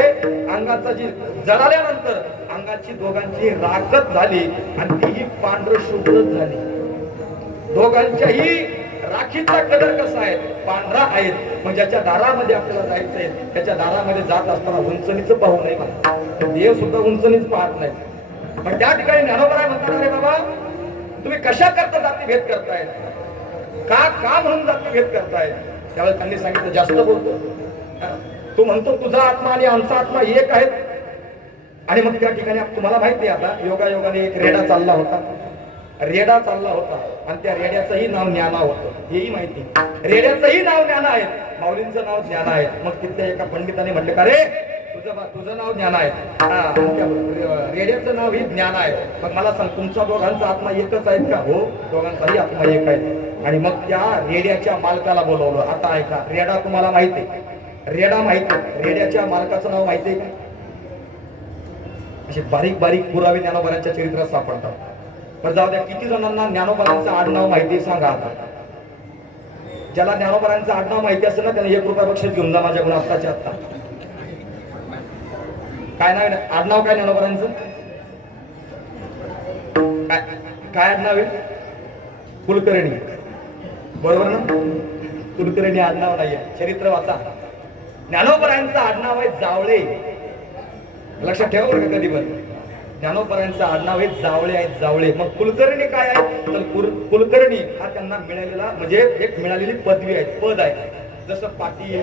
अंगाचा जी जळाल्यानंतर अंगाची दोघांची राखत झाली आणि तीही पांढरशुभ्र झाली. दोघांच्याही राखीचा कलर कसा आहे? पांढरा आहे. म्हणजे ज्याच्या दारामध्ये आपल्याला जायचंय त्याच्या दारामध्ये जात असताना उंचणीच पाहू नये म्हणतात. देव सुद्धा उंचणीच पाहत नाही. पण त्या ठिकाणी ज्ञानोबराय म्हणतात, अरे बाबा, तुम्ही कशा करता जातीभेद करताय? का म्हणून जातीभेद करताय? त्यावेळेस त्यांनी सांगितलं, जास्त बोलतो. तो म्हणतो तुझा आत्मा आणि आमचा आत्मा एक आहेत. आणि मग त्या ठिकाणी तुम्हाला माहिती आहे, आता योगायोगाने एक रेडा चालला होता. रेडा चालला होता आणि त्या रेड्याचंही नाव ज्ञाना होतं. हेही माहिती. रेड्याचंही नाव ज्ञाना आहे, माऊलींचं नाव ज्ञाना आहे. मग तिथे एका पंडिताने म्हटलं, का रे तुझं नाव ज्ञाना आहे, रेड्याचं नाव ही ज्ञान आहे. मग मला सांग, तुमचा दोघांचा आत्मा एकच आहेत का? हो, दोघांचाही आत्मा एक आहे. आणि मग त्या रेड्याच्या मालकाला बोलवलं. आता ऐका, रेडा तुम्हाला माहिती आहे, रेडा माहिती, रेड्याच्या मालकाचं नाव माहिती आहे का? असे बारीक बारीक पुरावे ज्ञानोबांच्या चरित्रात सापडतात. पण जाऊ द्या, किती जणांना ज्ञानोबांचं आडनाव माहिती सांगा. आता ज्याला ज्ञानोबांचं आडनाव माहिती असेल ना, त्याने 1 रुपया बक्षीस घेऊन जा माझ्याकडून आत्ताच्या आत्ता. काय नाव आहे? आडनाव काय ज्ञानोबांचं? काय आडनाव आहे? कुलकर्णी. बरोबर ना? कुलकर्णी आडनाव नाहीये. चरित्र वाचा. ज्ञानोबांचं आडनाव आहे जावळे. लक्षात ठेवा बरं का, कधी पण ज्ञानोबांचं आडनाव आहे जावळे आहेत, जावळे. मग कुलकर्णी काय आहे? तर कुलकर्णी हा त्यांना मिळालेला म्हणजे एक मिळालेली पदवी आहे, पद आहे. जसं पाटील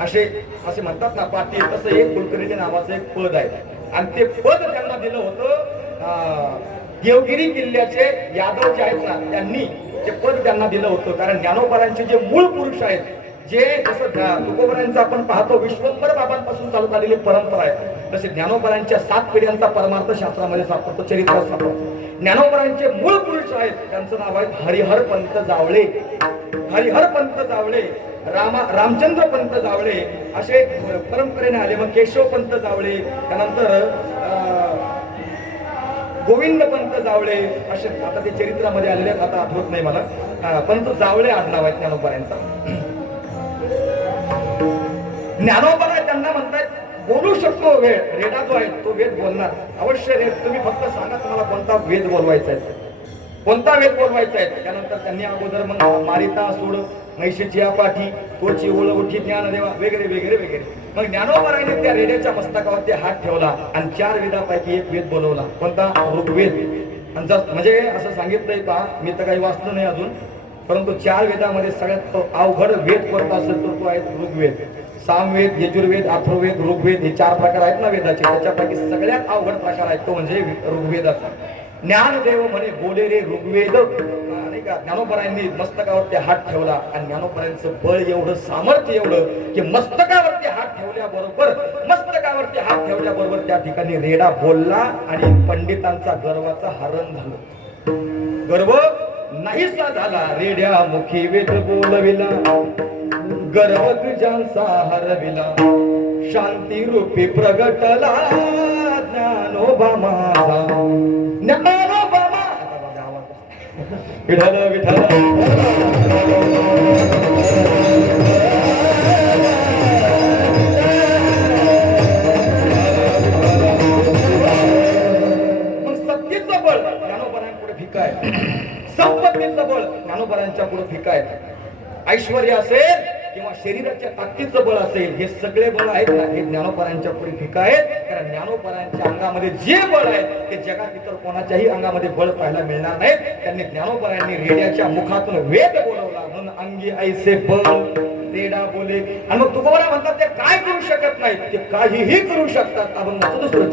असे म्हणतात ना, पाटील, तसं एक कुलकर्णी नावाचं एक पद आहे. आणि ते पद त्यांना दिलं होतं देवगिरी किल्ल्याचे यादव जे आहेत ना, त्यांनी ते पद त्यांना दिलं होतं. कारण ज्ञानोबांचे जे मूळ पुरुष आहेत, जे जसं तुकोबांचं आपण पाहतो विश्वंभर बाबांपासून चालत आलेली परंपरा आहे, तसे ज्ञानोबांच्या 7 पिढ्यांचा परमार्थ शास्त्रामध्ये सापडतो, चरित्रात सापडतो. ज्ञानोबांचे मूळ पुरुष आहेत, त्यांचं नाव आहे हरिहर पंत जावळे. हरिहर पंत जावळे, रामचंद्र पंत जावळे असे परंपरेने आले. मग केशव पंत जावळे, त्यानंतर गोविंद पंत जावळे असे आता ते चरित्रामध्ये आलेले, आता आठवत नाही मला. पंत जावळे आडनाव आहे ज्ञानोबांचा. ज्ञानोबा त्यांना म्हणतात बोलू शकतो वेळ. रेडा जो आहे तो वेद बोलणार अवश्य. तुम्ही फक्त सांगा तुम्हाला कोणता वेद बोलवायचा आहे, कोणता वेद बोलवायचा आहे. त्यानंतर त्यांनी अगोदर मग मारिता सोड मैशीची पाठी तोची ओळ उठी ज्ञान देवा वगैरे वगैरे वगैरे. मग ज्ञानोबाने त्या रेड्याच्या मस्तकावरती हात ठेवला आणि 4 वेदापैकी एक वेद बोलवला. कोणता? ऋग्वेद. आणि म्हणजे असं सांगितलंय का, मी तर काही वाचलं नाही अजून, परंतु 4 वेदामध्ये सगळ्यात अवघड वेद कोणता असेल तर तो आहे ऋग्वेद. सामवेद, यजुर्वेद, अथर्ववेद, ऋग्वेद हे 4 प्रकार आहेत ना वेदाचे. त्याच्यापैकी सगळ्यात अवघड प्रकार आहे तो म्हणजे ऋग्वेदाचा. ज्ञानदेव म्हणे बोले रे ऋग्वेद. नाही का, ज्ञानोबरायांनी मस्तकावरती हात ठेवला आणि ज्ञानोबरायांचं बळ एवढं, सामर्थ्य एवढं की मस्तकावरती हात ठेवल्याबरोबर त्या ठिकाणी रेडा बोलला आणि पंडितांचा गर्वाचा हरण झालं. गर्व नाहीसा झाला. रेड्या मुखी वेद बोलविला, गर्व तुझ्यांचा हरविला, शांती रूपी प्रगटला ज्ञानोबा माझा. ज्ञानोबा विठ्ठल विठ्ठल. मग सत्तेचं बळ ज्ञानोबरांपुढे फिका आहे, संपत्तीचं बळ ज्ञानोबरांच्या पुढे फिका आहे. ऐश्वर्य असेल किंवा शरीराच्या ताकदीचं बळ असेल, हे सगळे बळ आहेत ना, हे ज्ञानोबरांच्या पुढे फिका आहेत. कारण ज्ञानोबरांच्या अंगामध्ये जे बळ आहे ते जगात इतर कोणाच्याही अंगामध्ये बळ पाहायला मिळणार नाही. त्यांनी ज्ञानोबरांनी रेड्याच्या मुखातून वेद बोलवला म्हणून अंगी ऐसे बळ रेडा बोले. आणि मग तुकोबरा म्हणतात ते काय करू शकत नाही, ते काहीही करू शकतात. आपण दुसरं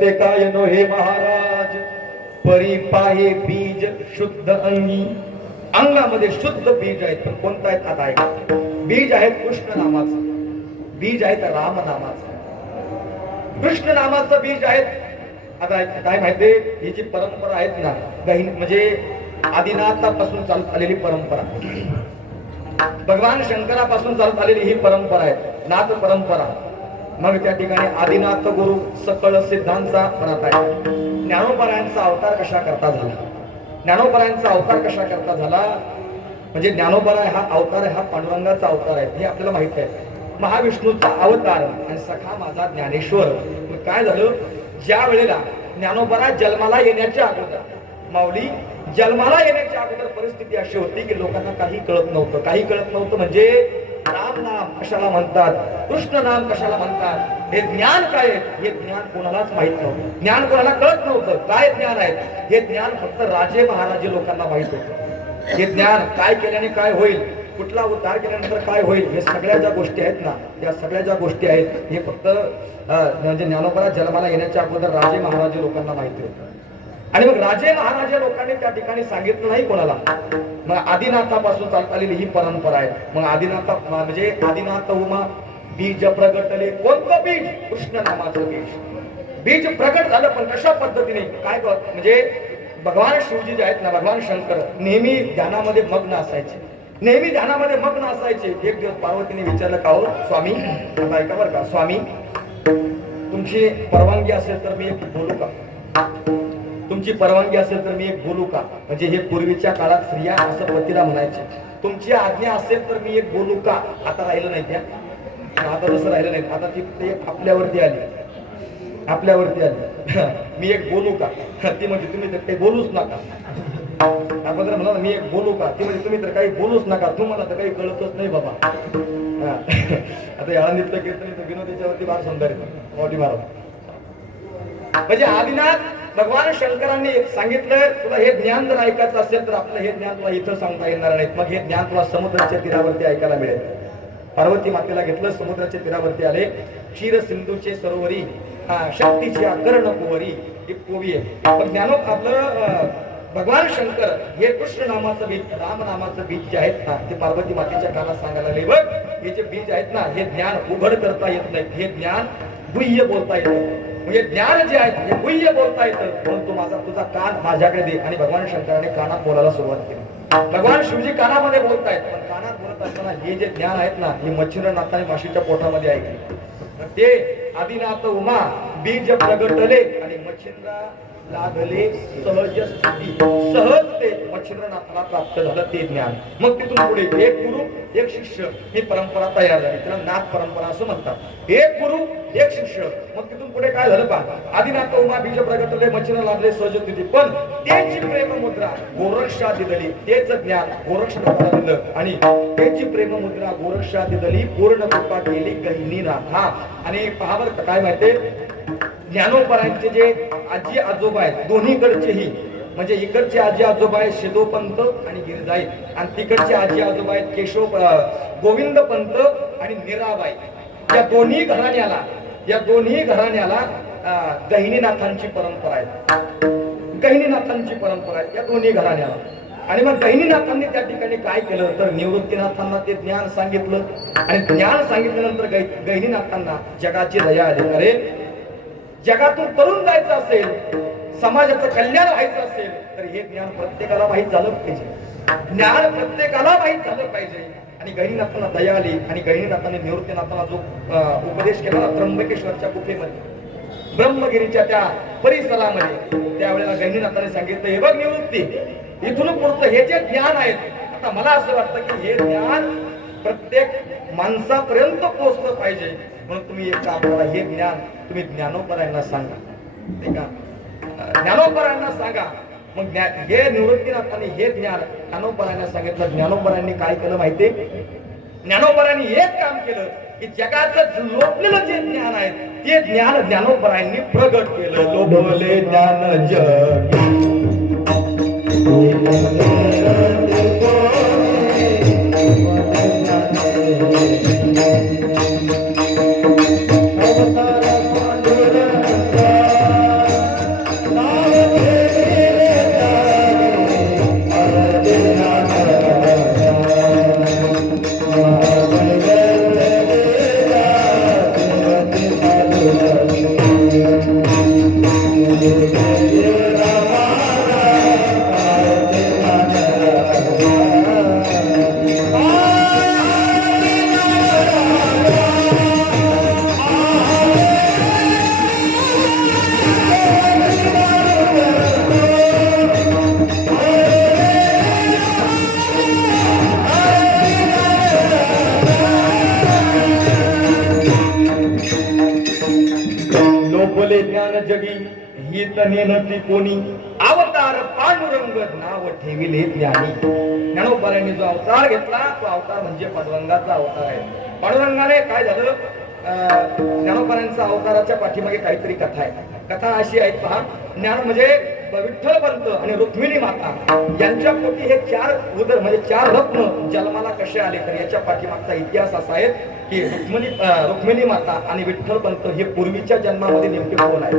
ते काय नो हे महाराज. परी पाहे बीज शुद्ध अंगी. अंगामध्ये शुद्ध बीज आहेत. पण कोणता आहेत आता ऐका. बीज आहे कृष्ण नामाचं. बीज आहे तर राम नामाचं, कृष्ण नामाचं बीज आहे. आता काय माहितीये, ही जी परंपरा आहेत ना, म्हणजे आदिनाथापासून चालत आलेली परंपरा, भगवान शंकरापासून चालत आलेली ही परंपरा आहे, नाथ परंपरा. मग त्या ठिकाणी आदिनाथ गुरु सकळ सिद्धांचा म्हणत आहे. ज्ञानोबरायांचा अवतार कशा करता झाला, ज्ञानोबरायांचा अवतार कशा करता झाला, म्हणजे ज्ञानोबराय हा अवतार आहे, हा पांडुरंगाचा अवतार आहे, हे आपल्याला माहित आहे. महाविष्णूचा अवतार आणि सखा माझा ज्ञानेश्वर. काय झालं, ज्या वेळेला ज्ञानोबरा जन्माला येण्याच्या अगोदर, माऊली जन्माला येण्याच्या अगोदर परिस्थिती अशी होती की लोकांना काही कळत नव्हतं. काही कळत नव्हतं म्हणजे राम नाम कशाला म्हणतात, कृष्ण नाम कशाला म्हणतात, हे ज्ञान काय आहे हे ज्ञान कोणालाच माहित नव्हतं. ज्ञान कोणाला कळत नव्हतं. काय ज्ञान आहे हे ज्ञान फक्त राजे महाराजे लोकांना माहित होतं. हे ज्ञान काय केल्याने काय होईल, कुठला उद्धार केल्यानंतर काय होईल, हे सगळ्या ज्या गोष्टी आहेत ना, त्या सगळ्या ज्या गोष्टी आहेत हे फक्त म्हणजे ज्ञानोबरा जन्माला येण्याच्या अगोदर राजे महाराजे लोकांना माहिती होतं. आणि मग राजे महाराजे लोकांनी त्या ठिकाणी सांगितलं नाही कोणाला. मग आदिनाथापासून चालत आलेली ही परंपरा आहे. मग आदिनाथ म्हणजे आदिनाथ उमा बीज प्रगटले. कोणतं बीज, कृष्ण नामाचं बीज. बीज प्रगट झालं, पण कशा पद्धतीने काय म्हणजे भगवान शिवजी जे आहेत ना, भगवान शंकर नेहमी ध्यानामध्ये मग्न असायचे, नेहमी ध्यानामध्ये मग्न असायचे. एक दिवस पार्वतीने विचारलं, का हो स्वामी, आता ऐका बरं का स्वामी, तुमची परवानगी असेल तर मी एक बोलू का, तुमची परवानगी असेल तर मी एक बोलू का. म्हणजे हे पूर्वीच्या काळात स्त्रिया असं पतीला म्हणायचे. तुमची आज्ञा असेल तर मी एक बोलू का. आता राहिलं नाही, त्या आता तसं राहिलं नाही. आता ती आपल्यावरती आली, आपल्यावरती आली. मी एक बोलू का. ती म्हणजे तुम्ही तर काही बोलूच नका. अगोदर म्हणा मी एक बोलू का, ती म्हणजे तुम्ही तर काही बोलूच नका, तुम्हाला तर काही कळतच नाही बाबा. आता या आळंदीतलं कीर्तन विनोदीच्या वरती बार समजा मोठी महाराज. म्हणजे आदिनाथ भगवान शंकरांनी सांगितलं, तुला हे ज्ञान जर ऐकायचं असेल तर आपलं हे ज्ञान तुला इथं सांगता येणार नाही. मग हे ज्ञान तुला समुद्राच्या तीरावरती ऐकायला मिळेल. पार्वती मातेला घेतलं, समुद्राच्या तीरावरती आले. क्षीर सिंधूचे सरोवरी शक्तीची कर्ण कुवरी ही पोवी आहे. पण ज्ञानो आपलं भगवान शंकर हे कृष्ण नामाचं बीज, राम नामाचं बीज जे आहेत ना, ते पार्वती मातेच्या कानात सांगायला लागले, बघ हे जे बीज आहेत ना, हे ज्ञान उघड करता येत नाही, हे ज्ञान गुह्य बोलता येतं. म्हणजे ज्ञान जे आहे हे गुह्य बोलता येतं, म्हणून तू माझा तुझा कान माझ्याकडे दे. आणि भगवान शंकराने कानात बोलायला सुरुवात केली. भगवान शिवजी कानामध्ये बोलतायत, पण कानात बोलत असताना हे जे ज्ञान आहेत ना, हे मच्छिंद्रनाथाने माशीच्या पोटामध्ये ऐकले. ते आदिनाथ उमा बीज प्रगटले आणि मच्छिंद्रा लागले सहज स्थिती. सहज ते मच्छिंद्रनाथाला प्राप्त झालं ते ज्ञान. मग तिथून पुढे एक गुरु एक शिष्य ही परंपरा तयार झाली. त्याला नाथ परंपरा असं म्हणतात. एक गुरु एक शिष्य. मग तिथून पुढे काय झालं पहा, आदिनाथ उमा बीज प्रगटले मच्छिंद्र लागले सहज स्थिती. पण त्याची प्रेम मुद्रा गोरक्षा दिली, तेच ज्ञान गोरक्षनाथाला दिलं. आणि त्याची प्रेम मुद्रा गोरक्षा दिली, पूर्ण कृपा केली गहिनीनाथा. आणि पहा बरं काय माहितीये, ज्ञानोबरांचे जे आजी आजोबा आहेत दोन्हीकडचेही, म्हणजे इकडचे आजी आजोबा आहेत शेदोपंत आणि गिरजाई, आणि तिकडचे आजी आजोबा आहेत केशव गोविंद पंत आणि मीराबाई. या दोन्ही घराण्याला गहिनीनाथांची परंपरा आहे. गहिनीनाथांची परंपरा आहे या दोन्ही घराण्याला. आणि मग गहिनीनाथांनी त्या ठिकाणी काय केलं तर निवृत्तीनाथांना ते ज्ञान सांगितलं. आणि ज्ञान सांगितल्यानंतर गहिनीनाथांना जगाची दया आली. अरे जगातून तरुण जायचं असेल, समाजाचं कल्याण व्हायचं असेल तर हे ज्ञान प्रत्येकाला माहीत झालं पाहिजे. ज्ञान प्रत्येकाला माहीत झालं पाहिजे. आणि गहिनीनाथांना दया आली आणि गहिनीनाथांनी निवृत्तीनाथांना जो उपदेश केला त्र्यंबकेश्वरच्या गुफेमध्ये, ब्रह्मगिरीच्या त्या परिसरामध्ये, त्यावेळेला गहिनीनाथांनी सांगितलं, हे बघ निवृत्ती, इथून पुढचं हे जे ज्ञान आहेत, आता मला असं वाटतं की हे ज्ञान प्रत्येक माणसापर्यंत पोहोचलं पाहिजे. म्हणून तुम्ही एक काम करा, हे ज्ञान तुम्ही ज्ञानोबरायांना सांगा. ठीक आहे, ज्ञानोबरायांना सांगा. मग हे निवृत्तीनाथांनी हे ज्ञान ज्ञानोबरायांना सांगितलं. ज्ञानोबरायांनी काय केलं माहितीये, ज्ञानोबरायांनी एक काम केलं की जगाचं लोटलेलं जे ज्ञान आहे ते ज्ञान ज्ञानोबरायांनी प्रगट केलं. लोभले ज्ञान जग जगी हित नेनती कोणी अवतार पांडुरंग नाव ठेविले ज्ञानी. ज्ञानोबांनी जो अवतार घेतला तो अवतार म्हणजे पांडुरंगाचा अवतार आहे. पांडुरंगाने काय झालं, ज्ञानोबांच्या अवताराच्या पाठीमागे काहीतरी कथा आहे. कथा अशी आहे पहा. ज्ञान म्हणजे विठ्ठल पंत आणि रुक्मिणी माता यांच्या पोटी हे चार उदर म्हणजे चार रत्न जन्माला कसे आले, तर याच्या पाठीमागचा इतिहास असा आहे की रुक्मिणी माता आणि विठ्ठल पंत हे पूर्वीच्या जन्मामध्ये नेमके कोण आहे.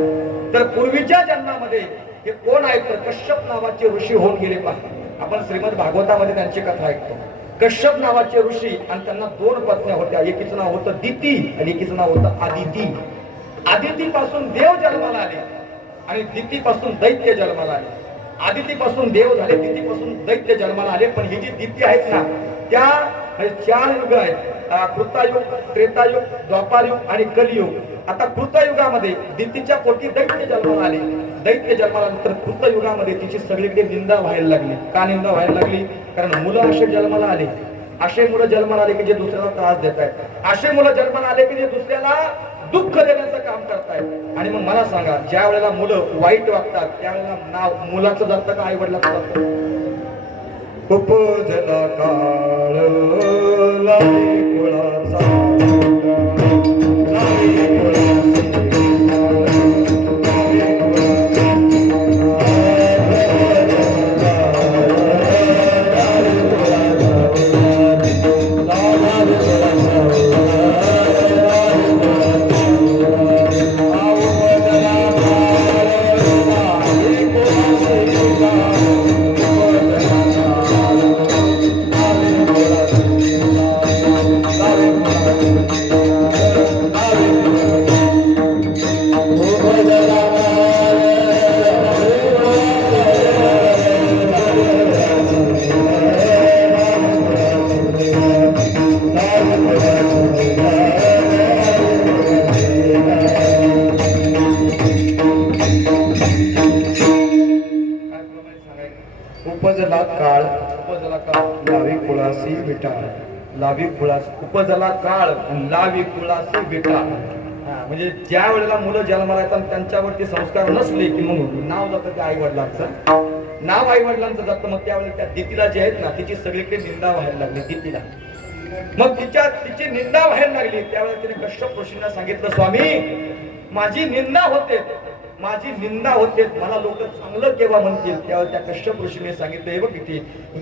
तर पूर्वीच्या जन्मामध्ये हे कोण आहेत, तर कश्यप नावाचे ऋषी होऊन गेले पहा. आपण श्रीमद भागवतामध्ये त्यांची कथा ऐकतो. कश्यप नावाचे ऋषी आणि त्यांना दोन पत्न्या होत्या. एकीचं नाव होतं दिती आणि एकीचं नाव होतं आदिती. आदिती पासून देव जन्माला आले आणि दिती पासून दैत्य जन्माला आले. आदिती पासून देव झाले, दिती पासून दैत्य जन्माला आले. पण ही जी दिती आहेत ना, त्या म्हणजे चार युग आहेत. कृतायुग, त्रेतायुग, द्वापारयुग आणि कलियुग. आता कृतयुगामध्ये दितीच्या पोटी दैत्य जन्माला आले. दैत्य जन्मानंतर कृतयुगामध्ये तिची सगळीकडे निंदा व्हायला लागली. का निंदा व्हायला लागली? कारण मुलं असे जन्माला आले, असे मुलं जन्माला आले की जे दुसऱ्याला त्रास देत आहेत, असे मुलं जन्माला आले की जे दुसऱ्याला दुःख देण्याचं काम करतायत. आणि मग मला सांगा, ज्या वेळेला मुलं वाईट वागतात त्यावेळेला नाव मुलाचं जातं का आई वडिलाचं जातं? उपजला काळ लावी कुळाचा, लावी कुळाचा. उपजला काळ, उपजला काळ लावी कुळासी विटाळ. लावी कुळास उपजला काळ लावी कुळासी विटाळ. म्हणजे ज्या वेळेला मुलं जन्माला येतात त्यांच्यावरती संस्कार नसले की मग नाव जातं त्या आई वडिलांचं, नाव आई वडिलांचं जातं. मग त्यावेळेला त्या दितीला जे आहेत ना, तिची सगळीकडे निंदा व्हायला लागली दितीला. मग तिची निंदा व्हायला लागली. त्यावेळेला तिने कश्यप ऋषींना सांगितलं, स्वामी माझी निंदा होते, माझी निंदा होते, मला लोक चांगलं केव्हा म्हणतील. त्यावेळेला त्या कश्यप ऋषीने सांगितलं, हे बघ किती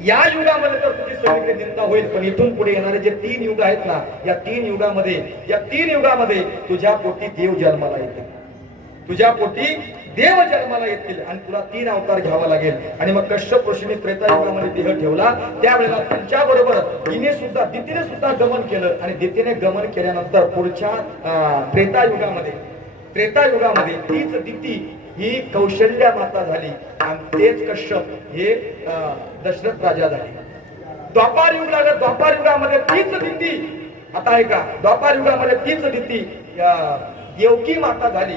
या युगामध्ये तर तुझी सगळीकडे निंदा होईल, पण इथून पुढे येणारे जे 3 युग आहेत ना, या 3 युगामध्ये तुझ्या पोटी देव जन्माला येतील, तुझ्या पोटी देव जन्माला येतील आणि तुला 3 अवतार घ्यावा लागेल. आणि मग कश्यप ऋषीने त्रेतायुगामध्ये देह ठेवला. त्यावेळेला त्यांच्या बरोबर दितीने सुद्धा गमन केलं. आणि दितीने गमन केल्यानंतर पुढच्या त्रेतायुगामध्ये तीच दिती ही कौशल्या माता झाली आणि तेच कश्यप हे दशरथ राजा झाले. द्वापार युगामध्ये तीच दिती, आता आहे का, द्वापार युगामध्ये तीच दिती देवकी माता झाली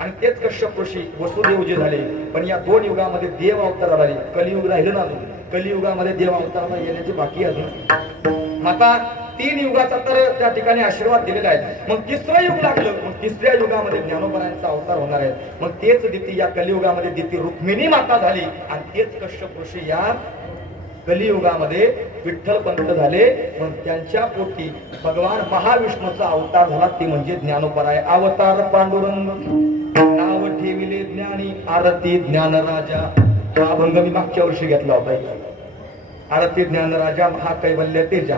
आणि तेच कश्यप ऋषी वसुदेवजी झाले. पण या 2 युगामध्ये देव अवतार झाले. कलियुग राहिलं ना, कलियुगामध्ये देव अवतार येण्याची बाकी अजून. आता 3 युगाचा तर त्या ठिकाणी आशीर्वाद दिलेला आहे. मग 3रं युग लागलं. मग 3ऱ्या युगामध्ये ज्ञानोबांचा अवतार होणार आहे. मग तेच दिती या कलियुगामध्ये दिती रुक्मिणी माता झाली आणि तेच कश्यप ऋषी या कलियुगामध्ये विठ्ठल पंत झाले. मग त्यांच्या पोटी भगवान महाविष्णूचा अवतार झाला, ते म्हणजे ज्ञानोबा. अवतार पांडुरंग नाव ठेविले ज्ञानी, आरती ज्ञानराजा. हा अभंग मी मागच्या वर्षी घेतला होता. आरती ज्ञानराजा महाकैवल्य तेजा.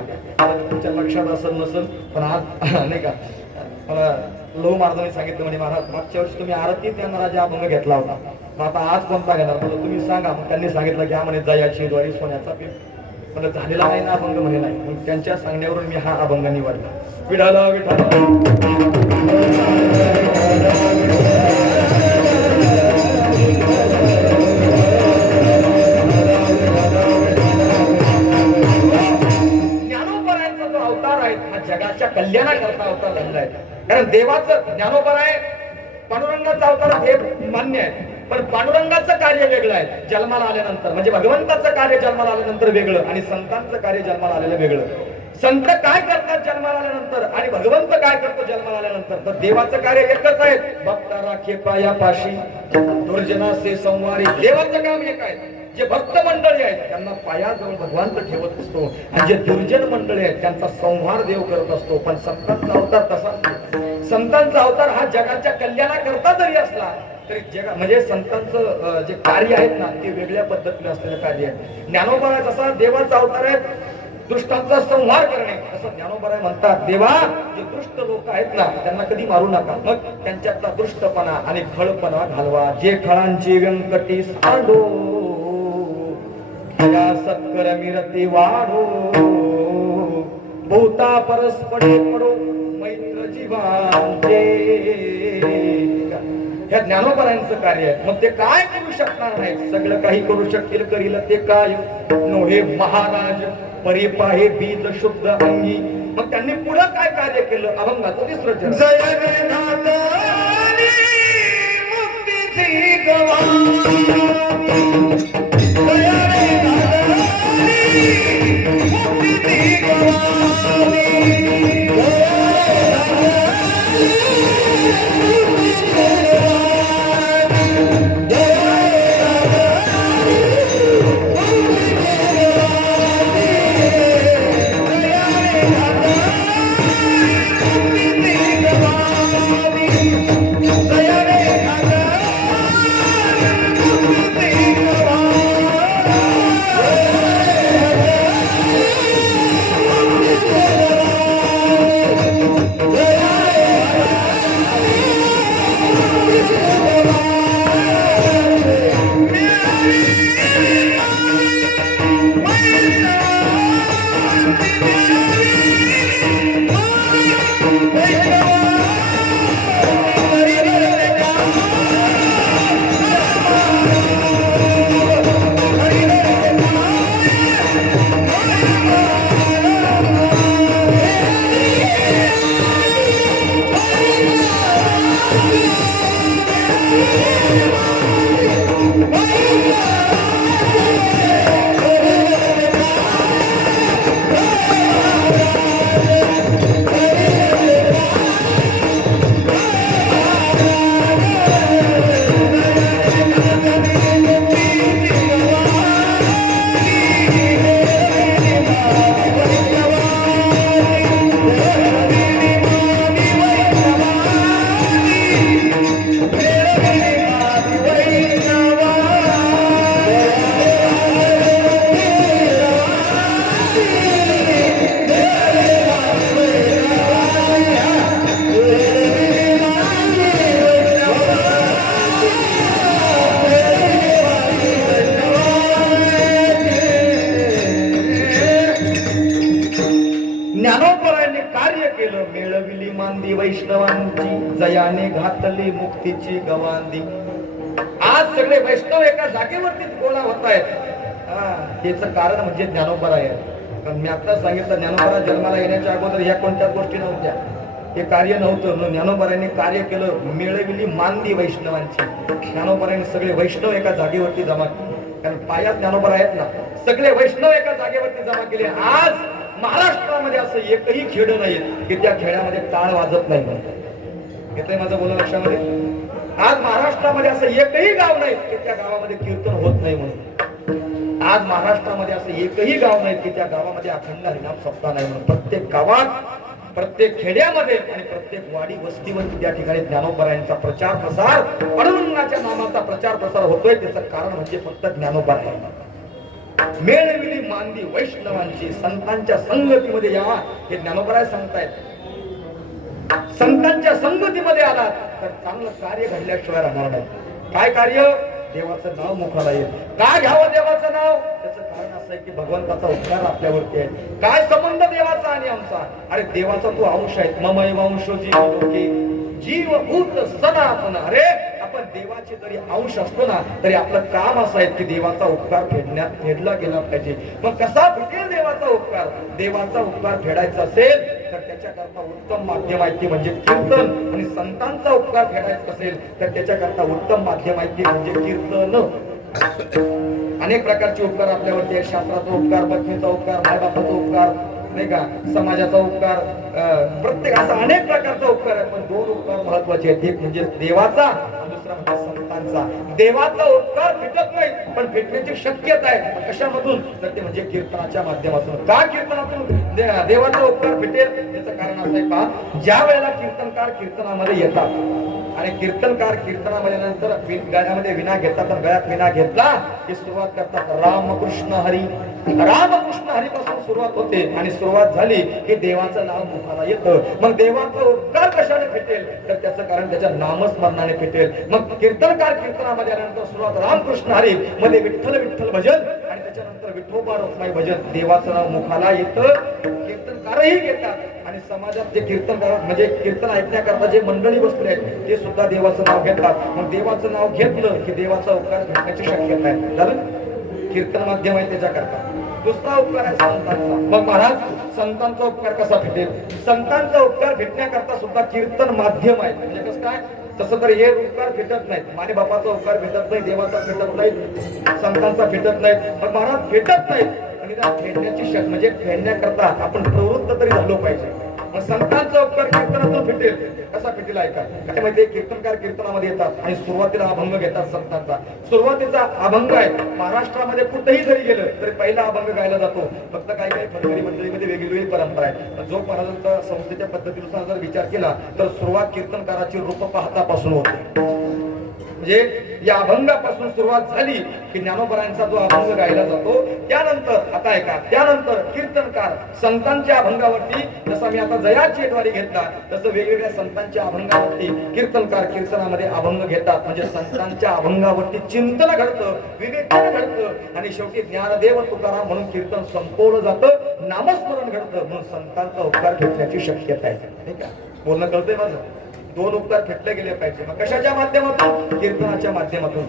तुमच्या लक्षात असेल नसेल, पण आज नाही का मला लोह महाराजांनी सांगितलं, म्हणजे महाराज मागच्या वर्षी तुम्ही आरती ज्ञानराजा अभंग घेतला होता, मग आता आज कोणता घेणार म्हणलं तुम्ही सांगा. मग त्यांनी सांगितलं की हा म्हणे जयाची द्वारी सोन्याचा पीठ. मला झालेला आहे ना अभंग म्हणे नाही. मग त्यांच्या सांगण्यावरून मी हा अभंग निवडला. विठाला विठाला जगाच्या कल्याणाकरता अवतार झालेला आहे. कारण देवाचं ज्ञानोबा आहे, पांडुरंगाचा अवतार हे मान्य आहे, पण पांडुरंगाचं कार्य वेगळं आहे जन्माला आल्यानंतर. म्हणजे भगवंताचं कार्य जन्माला आल्यानंतर वेगळं आणि संतांचं कार्य जन्माला आलेलं वेगळं. संत काय करतात जन्माला आल्यानंतर आणि भगवंत काय करतो जन्माला आल्यानंतर? तर देवाचं कार्य एकच आहे, भक्ता राखे पाया पाशी दुर्जनासे संवारी. देवाचं काम एक आहे, जे भक्त मंडळी आहेत त्यांना पायाजवळ भगवंत ठेवत असतो आणि जे दुर्जन मंडळी आहेत त्यांचा संहार देव करत असतो. पण संतांचा अवतार तसा, संतांचा अवतार हा जगाच्या कल्याणाकरता जरी असला तरी जगा म्हणजे संतांचं जे कार्य आहेत ना ते वेगळ्या पद्धतीने असलेलं कार्य आहे. ज्ञानोबा जसा देवाचा अवतार आहे दुष्टांचा संहार करणे, असं ज्ञानोबा म्हणतात देवा जे दुष्ट लोक आहेत ना त्यांना कधी मारू नका, मग त्यांच्यातला दुष्टपणा आणि खळपणा घालवा. जे खळांची व्यंकटी सांडो या सत्कर मिरती वाढो भूता परस्परे पडो मैत्र जीवांचे. ह्या ज्ञानोबरांचं कार्य आहे. मग ते काय करू शकणार नाही? सगळं काही करू शकतील करील ते काय नोहे महाराज परिपाहे बीज शुद्ध अंगी. मग त्यांनी पुढे काय कार्य केलं? अभंगाचं तिसरं चरण. जय वेदांतानी मुक्तीची गवाणी, जय वेदांतानी मुक्तीची गवाणी, जयाने घातली मुक्तीची गवांदी. आज सगळे वैष्णव एका जागेवरती गोळा होत आहेत. त्याचं कारण म्हणजे ज्ञानोबा आहे. पण मी आता सांगितलं ज्ञानोबा जन्माला येण्याच्या अगोदर ह्या कोणत्याच गोष्टी नव्हत्या, हे कार्य नव्हतं. ज्ञानोबाने कार्य केलं, मिळविली मांदी वैष्णवांची. ज्ञानोबाने सगळे वैष्णव एका जागेवरती जमा केले, कारण पायात ज्ञानोबा आहेत ना, सगळे वैष्णव एका जागेवरती जमा केले. आज महाराष्ट्रामध्ये असं एकही खेड नाही की त्या खेड्यामध्ये टाळ वाजत नाही म्हणतात. येतंय माझं बोलणं लक्षामध्ये? आज महाराष्ट्रामध्ये असं एकही गाव नाही की त्या गावामध्ये कीर्तन होत नाही म्हणून. आज महाराष्ट्रामध्ये असं एकही गाव नाही की त्या गावामध्ये अखंड हरिनाम सप्ताह नाही म्हणून. प्रत्येक गावात, प्रत्येक खेड्यामध्ये आणि प्रत्येक वाडी वस्तीवरती त्या ठिकाणी ज्ञानोबारायांचा प्रचार प्रसार, पांडुरंगाच्या नामाचा प्रचार प्रसार होतोय. त्याचं कारण म्हणजे फक्त ज्ञानोबा आहे. मेळविली मांदी वैष्णवांची, संतांच्या संगतीमध्ये यावा हे ज्ञानोबा सांगतायत. संतांच्या संगतीमध्ये आलात तर चांगलं कार्य घडल्याशिवाय राहणार नाही. काय कार्य? देवाचं नाव मुखाला येईल. काय घ्यावं देवाचं नाव? त्याचं कारण असं आहे की भगवंताचा उपकार आपल्यावरती आहे. काय संबंध देवाचा आणि आमचा? अरे देवाचा तो अंश आहे. ममैव अंशो जीवभूत सनातन. अरे आपण देवाचे जरी अंश असतो ना तरी आपलं काम असं आहे की देवाचा उपकार फेडला गेला पाहिजे. मग कसा फेडेल देवाचा उपकार? देवाचा उपकार फेडायचा असेल तर त्याच्याकरता उत्तम माध्यम आहे म्हणजे कीर्तन. आणि संतांचा उपकार फेडायचा असेल तर त्याच्याकरता उत्तम माध्यम आहे म्हणजे कीर्तन. अनेक प्रकारचे उपकार आपल्यावरती आहेत. शास्त्राचा उपकार, पत्नीचा उपकार, मायबापाचा उपकार, नाही का, समाजाचा उपकार, प्रत्येक असा अनेक प्रकारचा उपकार आहे, पण दोन उपकार महत्वाचे आहेत. एक म्हणजे देवाचा, दुसरा म्हणजे संतांचा. देवाचा उपकार भेटत नाही, पण भेटण्याची शक्यता आहे. कशामधून? तर ते म्हणजे कीर्तनाच्या माध्यमातून. का कीर्तनातून देवाचा उपकार भेटेल? त्याचं कारण असं आहे, पहा, ज्या वेळेला कीर्तनकार कीर्तनामध्ये येतात आणि कीर्तनकार कीर्तनामध्ये नंतर गाण्यामध्ये विना घेतात, तर गळ्यात विना घेतला की सुरुवात करतात रामकृष्ण हरी. रामकृष्ण हरी पासून सुरुवात होते आणि सुरुवात झाली की देवाचं नाव मुखाला येतं. मग देवाचा उपकार कशाने भेटेल? तर त्याचं कारण त्याच्या नामस्मरणाने भेटेल. मग कीर्तनकार कीर्तनामध्ये आल्यानंतर सुरुवात रामकृष्ण हरी, मध्ये विठ्ठल विठ्ठल भजन आणि त्याच्यानंतर विठोबा रखुमाई भजन. देवाचं नाव मुखाला येतं, कीर्तनकारही घेतात आणि समाजात जे कीर्तनकार म्हणजे कीर्तन ऐकण्याकरता जे मंडळी बसले आहेत ते सुद्धा देवाचं नाव घेतात. मग देवाचं नाव घेतलं की देवाचा उपकार भेटण्याची शक्यता आहे. झालं? कीर्तन माध्यम आहे त्याच्याकरता. दुसरा उपकार आहे संतांचा. मग महाराज, संतांचा उपकार कसा भेटेल? संतांचा उपकार भेटण्याकरता सुद्धा कीर्तन माध्यम आहे. म्हणजे कसं काय? तसं तर हे उपकार भेटत नाहीत. माझ्या बापाचा उपकार भेटत नाही, देवाचा भेटत नाही, संतांचा भेटत नाही. मग महाराज भेटत नाहीत आणि त्या फेडण्याची म्हणजे फेडण्याकरता आपण प्रवृत्त तरी झालो पाहिजे. मग संतांचा उपकार कीर्तनातून भेटेल. कसा भेटेल ऐका. त्याच्यामध्ये कीर्तनकार कीर्तनामध्ये येतात आणि सुरुवातीला अभंग घेतात संतांचा. सुरुवातीचा अभंग आहे. महाराष्ट्रामध्ये कुठेही जरी गेलं तरी पहिला अभंग गायला जातो. फक्त काही काही फडकरी मंडळीमध्ये वेगवेगळी परंपरा आहे. जो महाराजांचा संस्थेच्या पद्धतीनुसार जर विचार केला तर सुरुवात कीर्तनकाराची रूप पाहतापासून होते. म्हणजे या अभंगापासून सुरुवात झाली की ज्ञानोबरांचा जो अभंग गायला जातो, त्यानंतर आता ऐका, त्यानंतर कीर्तनकार संतांच्या अभंगावरती, जसं मी आता जयाची द्वारी घेतला तसं वेगवेगळ्या संतांच्या अभंगावरती कीर्तनकार कीर्तनामध्ये अभंग घेतात. म्हणजे संतांच्या अभंगावरती चिंतन घडतं, विवेचन घडतं आणि शेवटी ज्ञानदेव तुकाराम म्हणून कीर्तन संपवलं जातं, नामस्मरण घडतं. म्हणून संतांचा उपकार भेटण्याची शक्यता आहे. ठीक आहे, बोलणं कळतंय माझं? दोन उपकार फेडले गेले पाहिजे. मग कशाच्या माध्यमातून? कीर्तनाच्या माध्यमातून.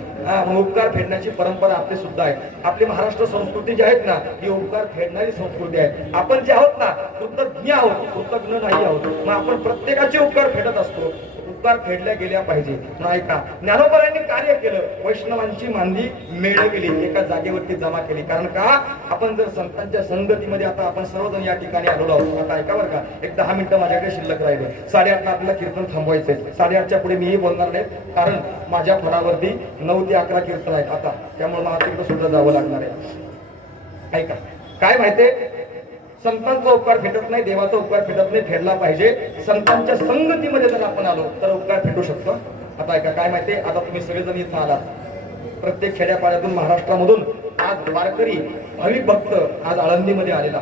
मग उपकार फेडण्याची परंपरा आपली सुद्धा आहे. आपली महाराष्ट्र संस्कृती जी आहेत ना, ही उपकार फेडणारी संस्कृती आहे. आपण जे आहोत ना, कृतज्ञ आहोत, कृतज्ञ नाही आहोत. मग आपण प्रत्येकाचे उपकार फेडत असतो. उपकार फेडल्या गेल्या पाहिजे. नाही का, ज्ञानोबरांनी कार्य केलं, वैष्णवांची मांदी मेळविली, एका जागेवरती जमा केली. कारण का, आपण जर संतांच्या संगतीमध्ये आता आपण सर्वजण या ठिकाणी आलेलो आहोत. आता ऐका बरं का, एक 10 मिनिटं माझ्याकडे शिल्लक राहिले. 8:30 आपल्याला कीर्तन थांबवायचंय. 8:30च्या पुढे मीही बोलणार नाही, कारण माझ्या फळावरती 9 ते 11 कीर्तन आहेत आता, त्यामुळे मला तिकडे सुद्धा जावं लागणार आहे. ऐका, काय माहितीये, संतांचा उपकार भेटत नाही, देवाचा उपकार भेटत नाही, फेडला पाहिजे. संतांच्या संगतीमध्ये जर आपण आलो तर उपकार भेटू शकतो. आता ऐका, काय माहितीये, आता तुम्ही सगळेजण इथं आलात, प्रत्येक खेड्यापाड्यातून, महाराष्ट्रामधून आज वारकरी भाविक भक्त आज आळंदीमध्ये आलेला.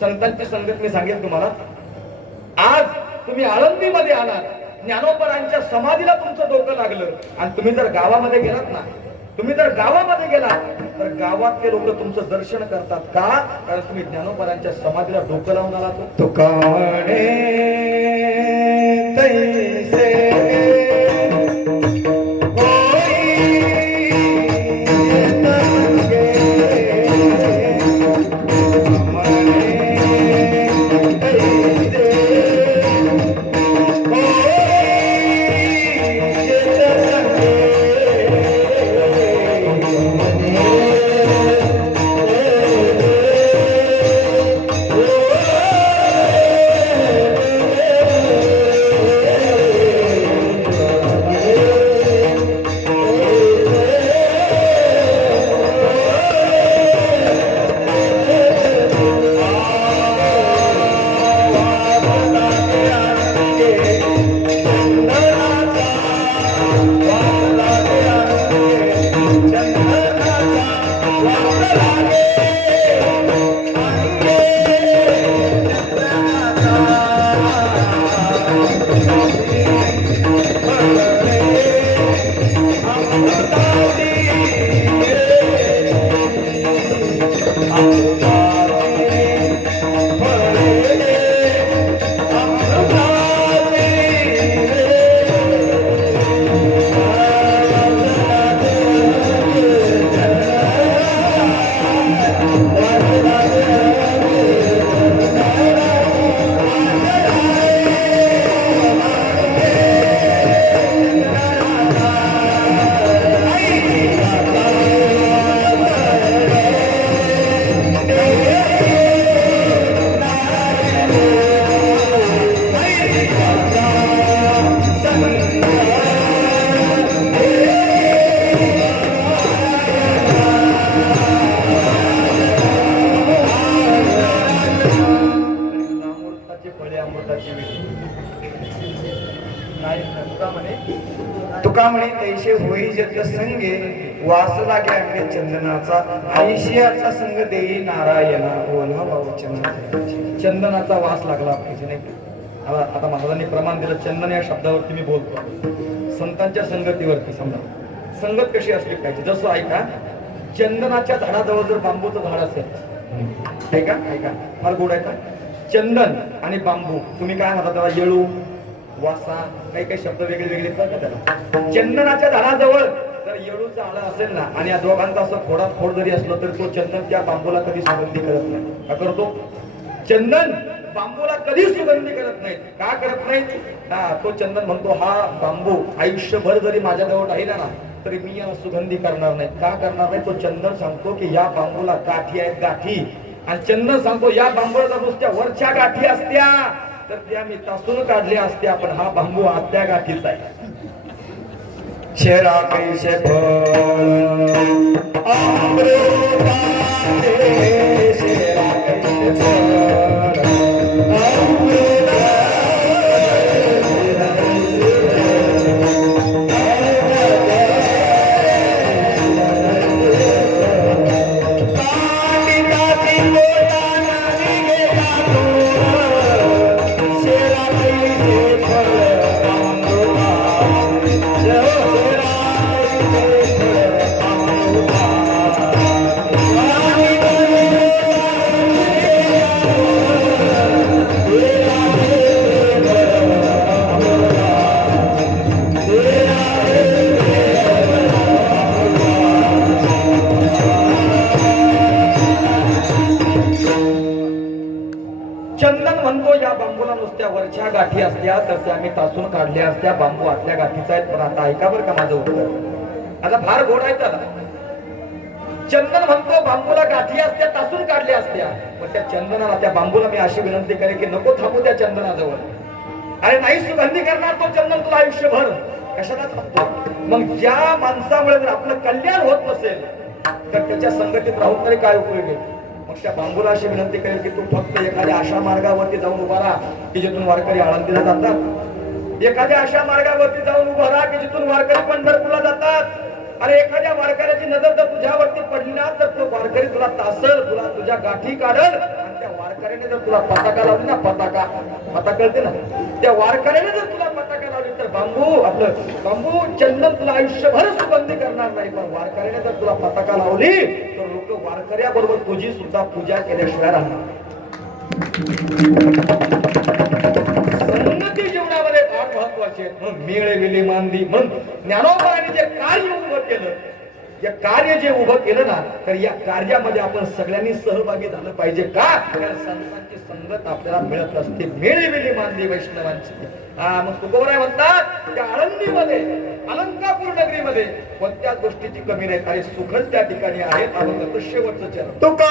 संतांची संगत मी सांगेन तुम्हाला. आज तुम्ही आळंदीमध्ये आलात, ज्ञानोबरांच्या समाधीला तुमचं डोकं लागलं आणि तुम्ही जर गावामध्ये गेलात ना, तुम्ही जर गावामध्ये गेलात तर गावातले लोक तुमचं दर्शन करतात. का? कारण तुम्ही ज्ञानोबरांच्या समाधीला डोकं लावून आलात. तुका म्हणे तैसे मिळले अमृताची वेळ. नाही तुका म्हणे तैसे होई जग संगे वास लागे अंगे चंदनाचा आयुष्याचा संग देई नारायणा ओला भाऊ चंदनाचा वास लागला पाहिजे नाही. आता महाराजांनी प्रमाण दिलं चंदन या शब्दावरती मी बोलतो संतांच्या संगतीवरती. समजा संगत कशी असली पाहिजे जसं ऐका चंदनाच्या झाडाजवळ जर बांबूचं झाड असेल ऐका ऐका फार गोड आहे का चंदन आणि बांबू तुम्ही काय म्हणता त्याला येळू वासा काही काही शब्द वेगळे वेगळे कळतात त्याला. चंदनाच्या झाडाजवळ जर येळूचं आळं असेल ना आणि या दोघांचा असं फोडात फोड जरी असलं तर तो चंदन त्या बांबूला कधी सुगंधी करत नाही. का करतो चंदन बांबूला कधी सुगंधी करत नाही. का करत नाही ना तो चंदन म्हणतो हा बांबू आयुष्यभर जरी माझ्याजवळ राहिला ना तरी मी याला सुगंधी करणार नाही. का करणार नाही तो चंदन सांगतो की या बांबूला गाठी आहेत गाठी आणि चंदन सांगतो या बांबूला नुसत्या वरच्या गाठी असत्या तर त्या मी तासून काढल्या असत्या पण हा बांबू आतल्या गाठीचा आहे. शेरा कैसे शेरा कैसे चंदन म्हणतो या बांबूला नुसत्या वरच्या गाठी असत्या तर त्या आम्ही तासून काढल्या असत्या बांबू आतल्या गाठीचा आहेत. पण आता ऐका बरं का माझं उत्तर आता फार गोड आहे त्याला. चंदन म्हणतो बांबूला गाठी असत्या तासून काढल्या असत्या पण त्या चंदनाला त्या बांबूला मी अशी विनंती करेन की नको थांबू त्या चंदनाजवळ. अरे नाही सुगंधी करणार तो चंदन तुला आयुष्यभर कशाला थांबतो. मग ज्या माणसामुळे जर आपलं कल्याण होत नसेल तर त्याच्या संगतीत राहून तरी काय उपयोग आहे. मग त्या बांबूला अशी विनंती करेल की तू फक्त एखाद्या अशा मार्गावरती जाऊन उभा राहा की जिथून वारकरी आळंदीला जातात. एखाद्या अशा मार्गावरती जाऊन उभा राहा की जिथून वारकरी पंढरपूरला जातात. अरे एखाद्या वारकऱ्याची नजर जर तुझ्यावरती पडली ना तर तो वारकरी तुला तासल तुला तुझ्या गाठी काढल आणि त्या वारकऱ्याने जर तुला पताका लावली ना पता कळते ना त्या वारकऱ्याने जर तुला पताका लावली तर बांबू चंदन तुला आयुष्यभर सुगंधी करणार नाही. पण वारकऱ्याने जर तुला पताका लावली तर लोक वारकऱ्याबरोबर तुझी सुद्धा पूजा केल्याशिवाय राहणार. संगती जीवनामध्ये फार महत्वाची आहे. म्हणून मेळे विले मांदी म्हणून ज्ञानोबाने जे कार्य उभं केलं या कार्य जे उभं केलं ना तर या कार्यामध्ये आपण सगळ्यांनी सहभागी झालं पाहिजे. का संतांची संगत आपल्याला मिळत असते. मेळे विले मांदी वैष्णवांची. मग तुकोबराय म्हणतात त्या आळंदीमध्ये अलंकापूर नगरीमध्ये कोणत्याच गोष्टीची कमी नाही. आणि सुखच त्या ठिकाणी आहे. आपण शेवटचं चरण तुका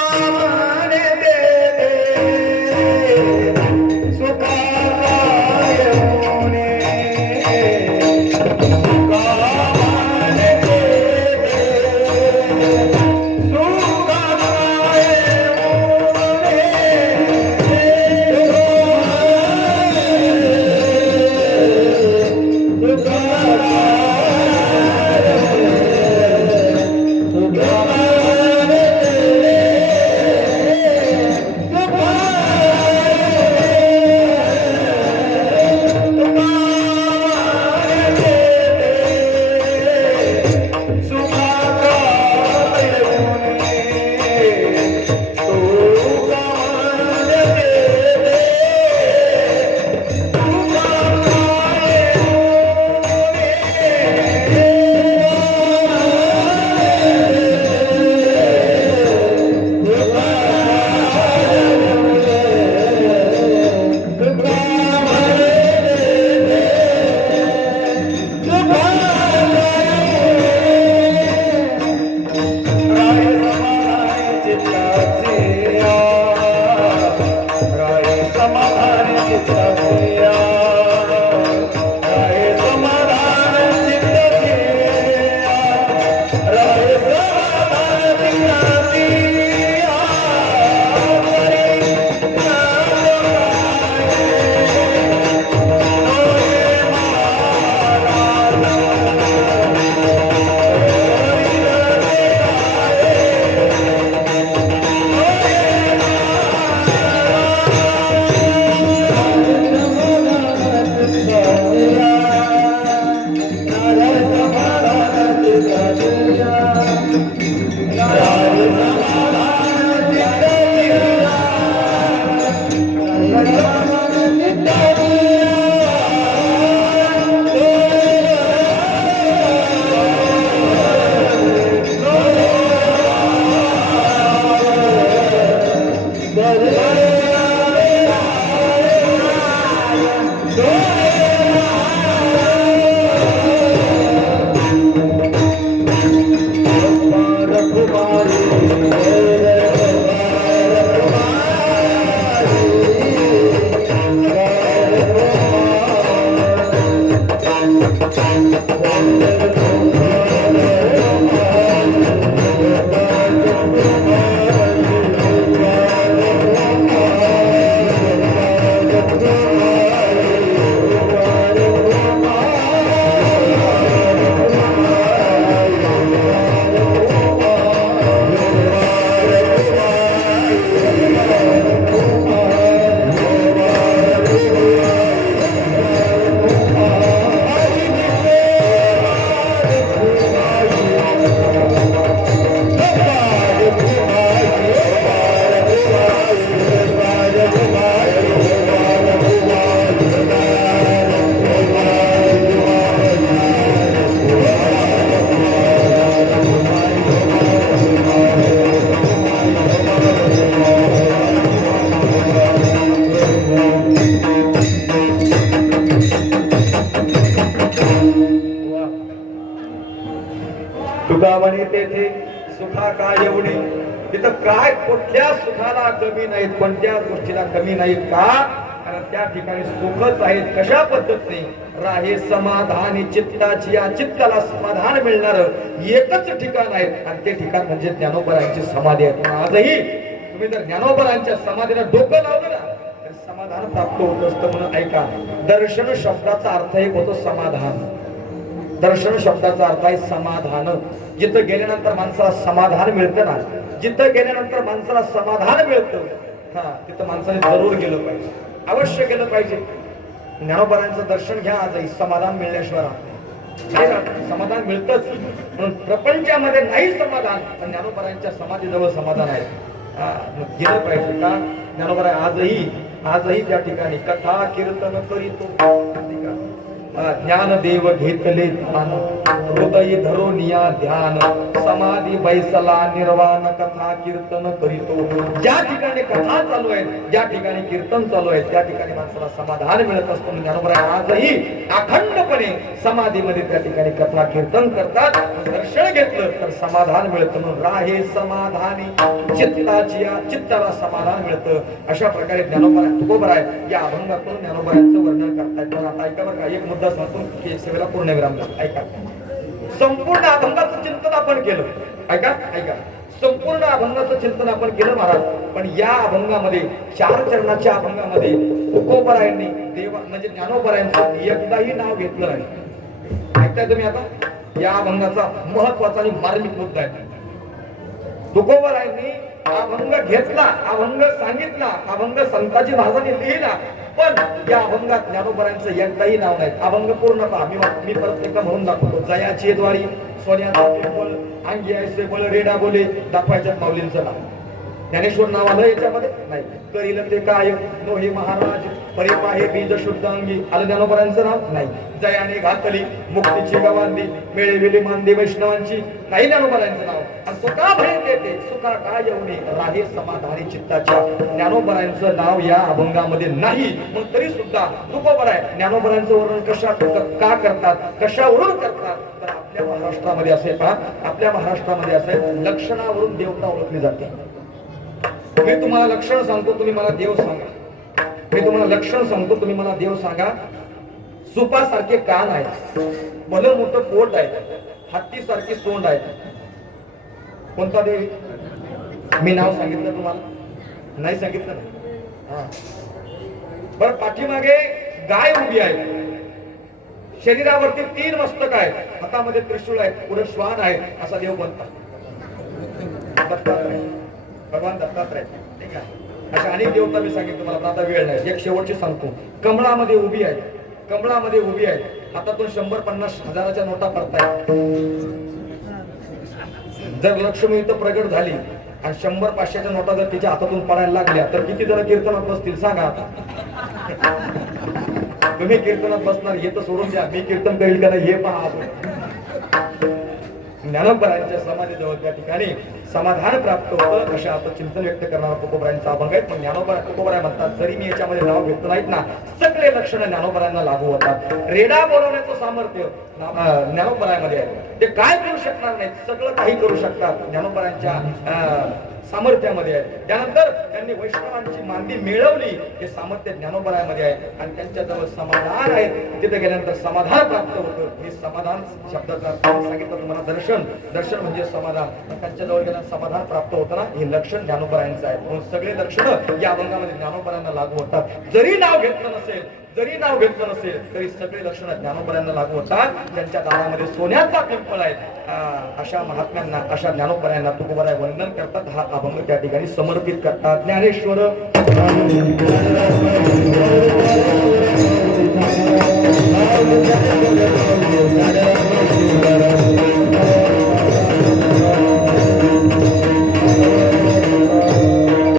तुका म्हणे तेथे सुखा काय एवढी, तिथं काय कुठल्या सुखाला कमी नाहीत, कोणत्या गोष्टीला कमी नाहीत का? कारण त्या ठिकाणी सुखच आहेत. कशा पद्धतीने राहे समाधानी चित्ताची, या चित्ताला समाधान मिळणार एकच ठिकाण आहे आणि ते ठिकाण म्हणजे ज्ञानोबरांची समाधी आहे. आजही तुम्ही जर ज्ञानोबरांच्या समाधीला डोकं लावलं ना तर समाधान प्राप्त होत असतं. म्हणून ऐका, दर्शन शब्दाचा अर्थ एक होतो समाधान. दर्शन शब्दाचा अर्थ आहे समाधान. जिथं गेल्यानंतर माणसाला समाधान मिळतं ना, जिथं गेल्यानंतर माणसाला समाधान मिळतं, हा तिथं माणसाने जरूर गेलं पाहिजे, अवश्य गेलं पाहिजे. ज्ञानोबरांचं दर्शन घ्या आजही, समाधान मिळण्याशिवाय समाधान मिळतच. म्हणून प्रपंचामध्ये नाही समाधान, पण ज्ञानोबरांच्या समाधीजवळ समाधान आहे. गेलं पाहिजे का? ज्ञानोबर आजही त्या ठिकाणी कथा कीर्तन करीतो. ज्ञानदेव घेतले ध्यान, हृदय धरोनिया ध्यान, समाधी बैसला निर्वाण, कथा कीर्तन करीतो. ज्या ठिकाणी कथा चालू आहे, ज्या ठिकाणी कीर्तन चालू आहे, त्या ठिकाणी माणसाला समाधान मिळत असतो. ज्ञानोबर आजही अखंडपणे समाधीमध्ये त्या ठिकाणी कथा कीर्तन करतात. दर्शन घेतलं तर समाधान मिळतं. म्हणून राहे समाधानी चित्ताची, या चित्ताला समाधान मिळतं. अशा प्रकारे तुकोबर आहे या अभंगातून ज्ञानोबरांचं वर्णन करतायत. पण आता ऐका बघा, एक मुद्दा सांगतो की सेवेला पूर्ण विराम द्या. ऐका, संपूर्ण अभंगाचं चिंतन आपण केलं. ऐका, संपूर्ण अभंगाचं चिंतन आपण केलं महाराज. पण या अभंगामध्ये, 4 चरणाच्या अभंगामध्ये तुकोबरायांनी देवा म्हणजे ज्ञानोबरायांचं एकदाही नाव घेतलं नाही. ऐकताय तुम्ही? आता या अभंगाचा महत्वाचा आणि मार्मिक मुद्दा आहे. तुकोबरायांनी अभंग घेतला, अभंग सांगितला, अभंग संताजी महाराजांनी लिहिला, पण या अभंगात ज्ञानोबरांचं एकदाही नाव नाही. अभंग पूर्ण पहा, मी परत एकदा म्हणून दाखवतो. जयाची द्वारी सोन्याचा बोल, अंगी ऐसे बळ रेडा बोले, दाखवायच्या माऊलींचं नाव. ज्ञानेश्वर नाव आलं याच्यामध्ये नाही. करील ते काय नोहे महाराज, परिपाहे बीज शुद्ध अंगी, आलं ज्ञानोबरांचं नाव नाही. जयाने घातली मुक्तीची गवांदी, मिळविली मांदी वैष्णवांची, नाही ज्ञानोबरांचं नाव. आणि सुखा भय देते, सुखा काय एवढी, राहे समाधानी चित्ताच्या, ज्ञानोबरांचं नाव या अभंगामध्ये नाही. मग तरी सुद्धा तुकोबर आहे. ज्ञानोबरांचं वर्णन का करतात, कशावरून करतात? तर आपल्या महाराष्ट्रामध्ये असे पहा, आपल्या महाराष्ट्रामध्ये असे लक्षणावरून देवता ओळखली जाते. मी तुम्हाला लक्षण सांगतो, तुम्ही मला देव सांगा. मी तुम्हाला लक्षण सांगतो, तुम्ही मला देव सांगा. सुपासारखे कान आहेत, भलं मोठं पोट आहे, हत्तीसारखी सोंड आहे. कोणता देव? मी नाव सांगितलं तुम्हाला? नाही सांगितलं ना? हा, बरं. पाठीमागे गाय उभी आहे, शरीरावरती 3 मस्तक आहेत, हातामध्ये त्रिशूळ आहे, पुढे श्वान आहे. असा देव कोणता? भगवान दत्तात्रय. ठीक आहे. अशा अनेक देवता मी सांगितलं तुम्हाला, आता वेळ नाही. एक शेवटची सांगतो. कमळामध्ये उभी आहे, कमळामध्ये उभी आहे, हातातून 100-50 हजाराच्या नोटा पडतायत. जर लक्ष्मी इथं प्रगट झाली आणि 100-500च्या नोटा जर तिच्या हातातून पडायला लागल्या तर किती जण कीर्तनात बसतील सांगा? तुम्ही कीर्तनात बसणार हे तर सोडून द्या, मी कीर्तन करील का नाही हे पहा आपण. ज्ञानोबरायांच्या समाधीजवळ त्या ठिकाणी समाधान प्राप्त होतं. अशा आपण चिंतन व्यक्त करणारा तुकोबरायांचा अभंग आहे. पण तुकोबराय म्हणतात, जरी मी याच्यामध्ये नाव घेतलं नाहीत ना, सगळे लक्षणं ज्ञानोबरायांना लागू होतात. रेडा बोलवण्याचं सामर्थ्य ज्ञानोबरायामध्ये आहे. ते काय करू शकणार नाहीत, सगळं काही करू शकतात ज्ञानोबरायांच्या सामर्थ्यामध्ये आहे. त्यानंतर त्यांनी वैष्णवांची मांदी मिळवली, हे सामर्थ्य ज्ञानोबरायामध्ये आहे. आणि त्यांच्याजवळ समाधान आहे, तिथे गेल्यानंतर समाधान प्राप्त होतं. हे समाधान शब्दाचा सांगितलं तुम्हाला, दर्शन म्हणजे समाधान. त्यांच्याजवळ गेल्यानंतर समाधान प्राप्त होतं ना, हे लक्षण ज्ञानोबरायांचं आहे. म्हणून सगळे लक्षणं या अभंगामध्ये ज्ञानोबरायांना लागू होतात. जरी नाव घेतलं नसेल तरी सगळे लक्षणं ज्ञानोबरायांना लागू होतात. त्यांच्या दारामध्ये सोन्याचा पिंपळ आहे. अशा महात्म्यांना, अशा ज्ञानोबरायांना तुकोबराय वंदन करतात. हा अभंग त्या ठिकाणी समर्पित करतात. ज्ञानेश्वर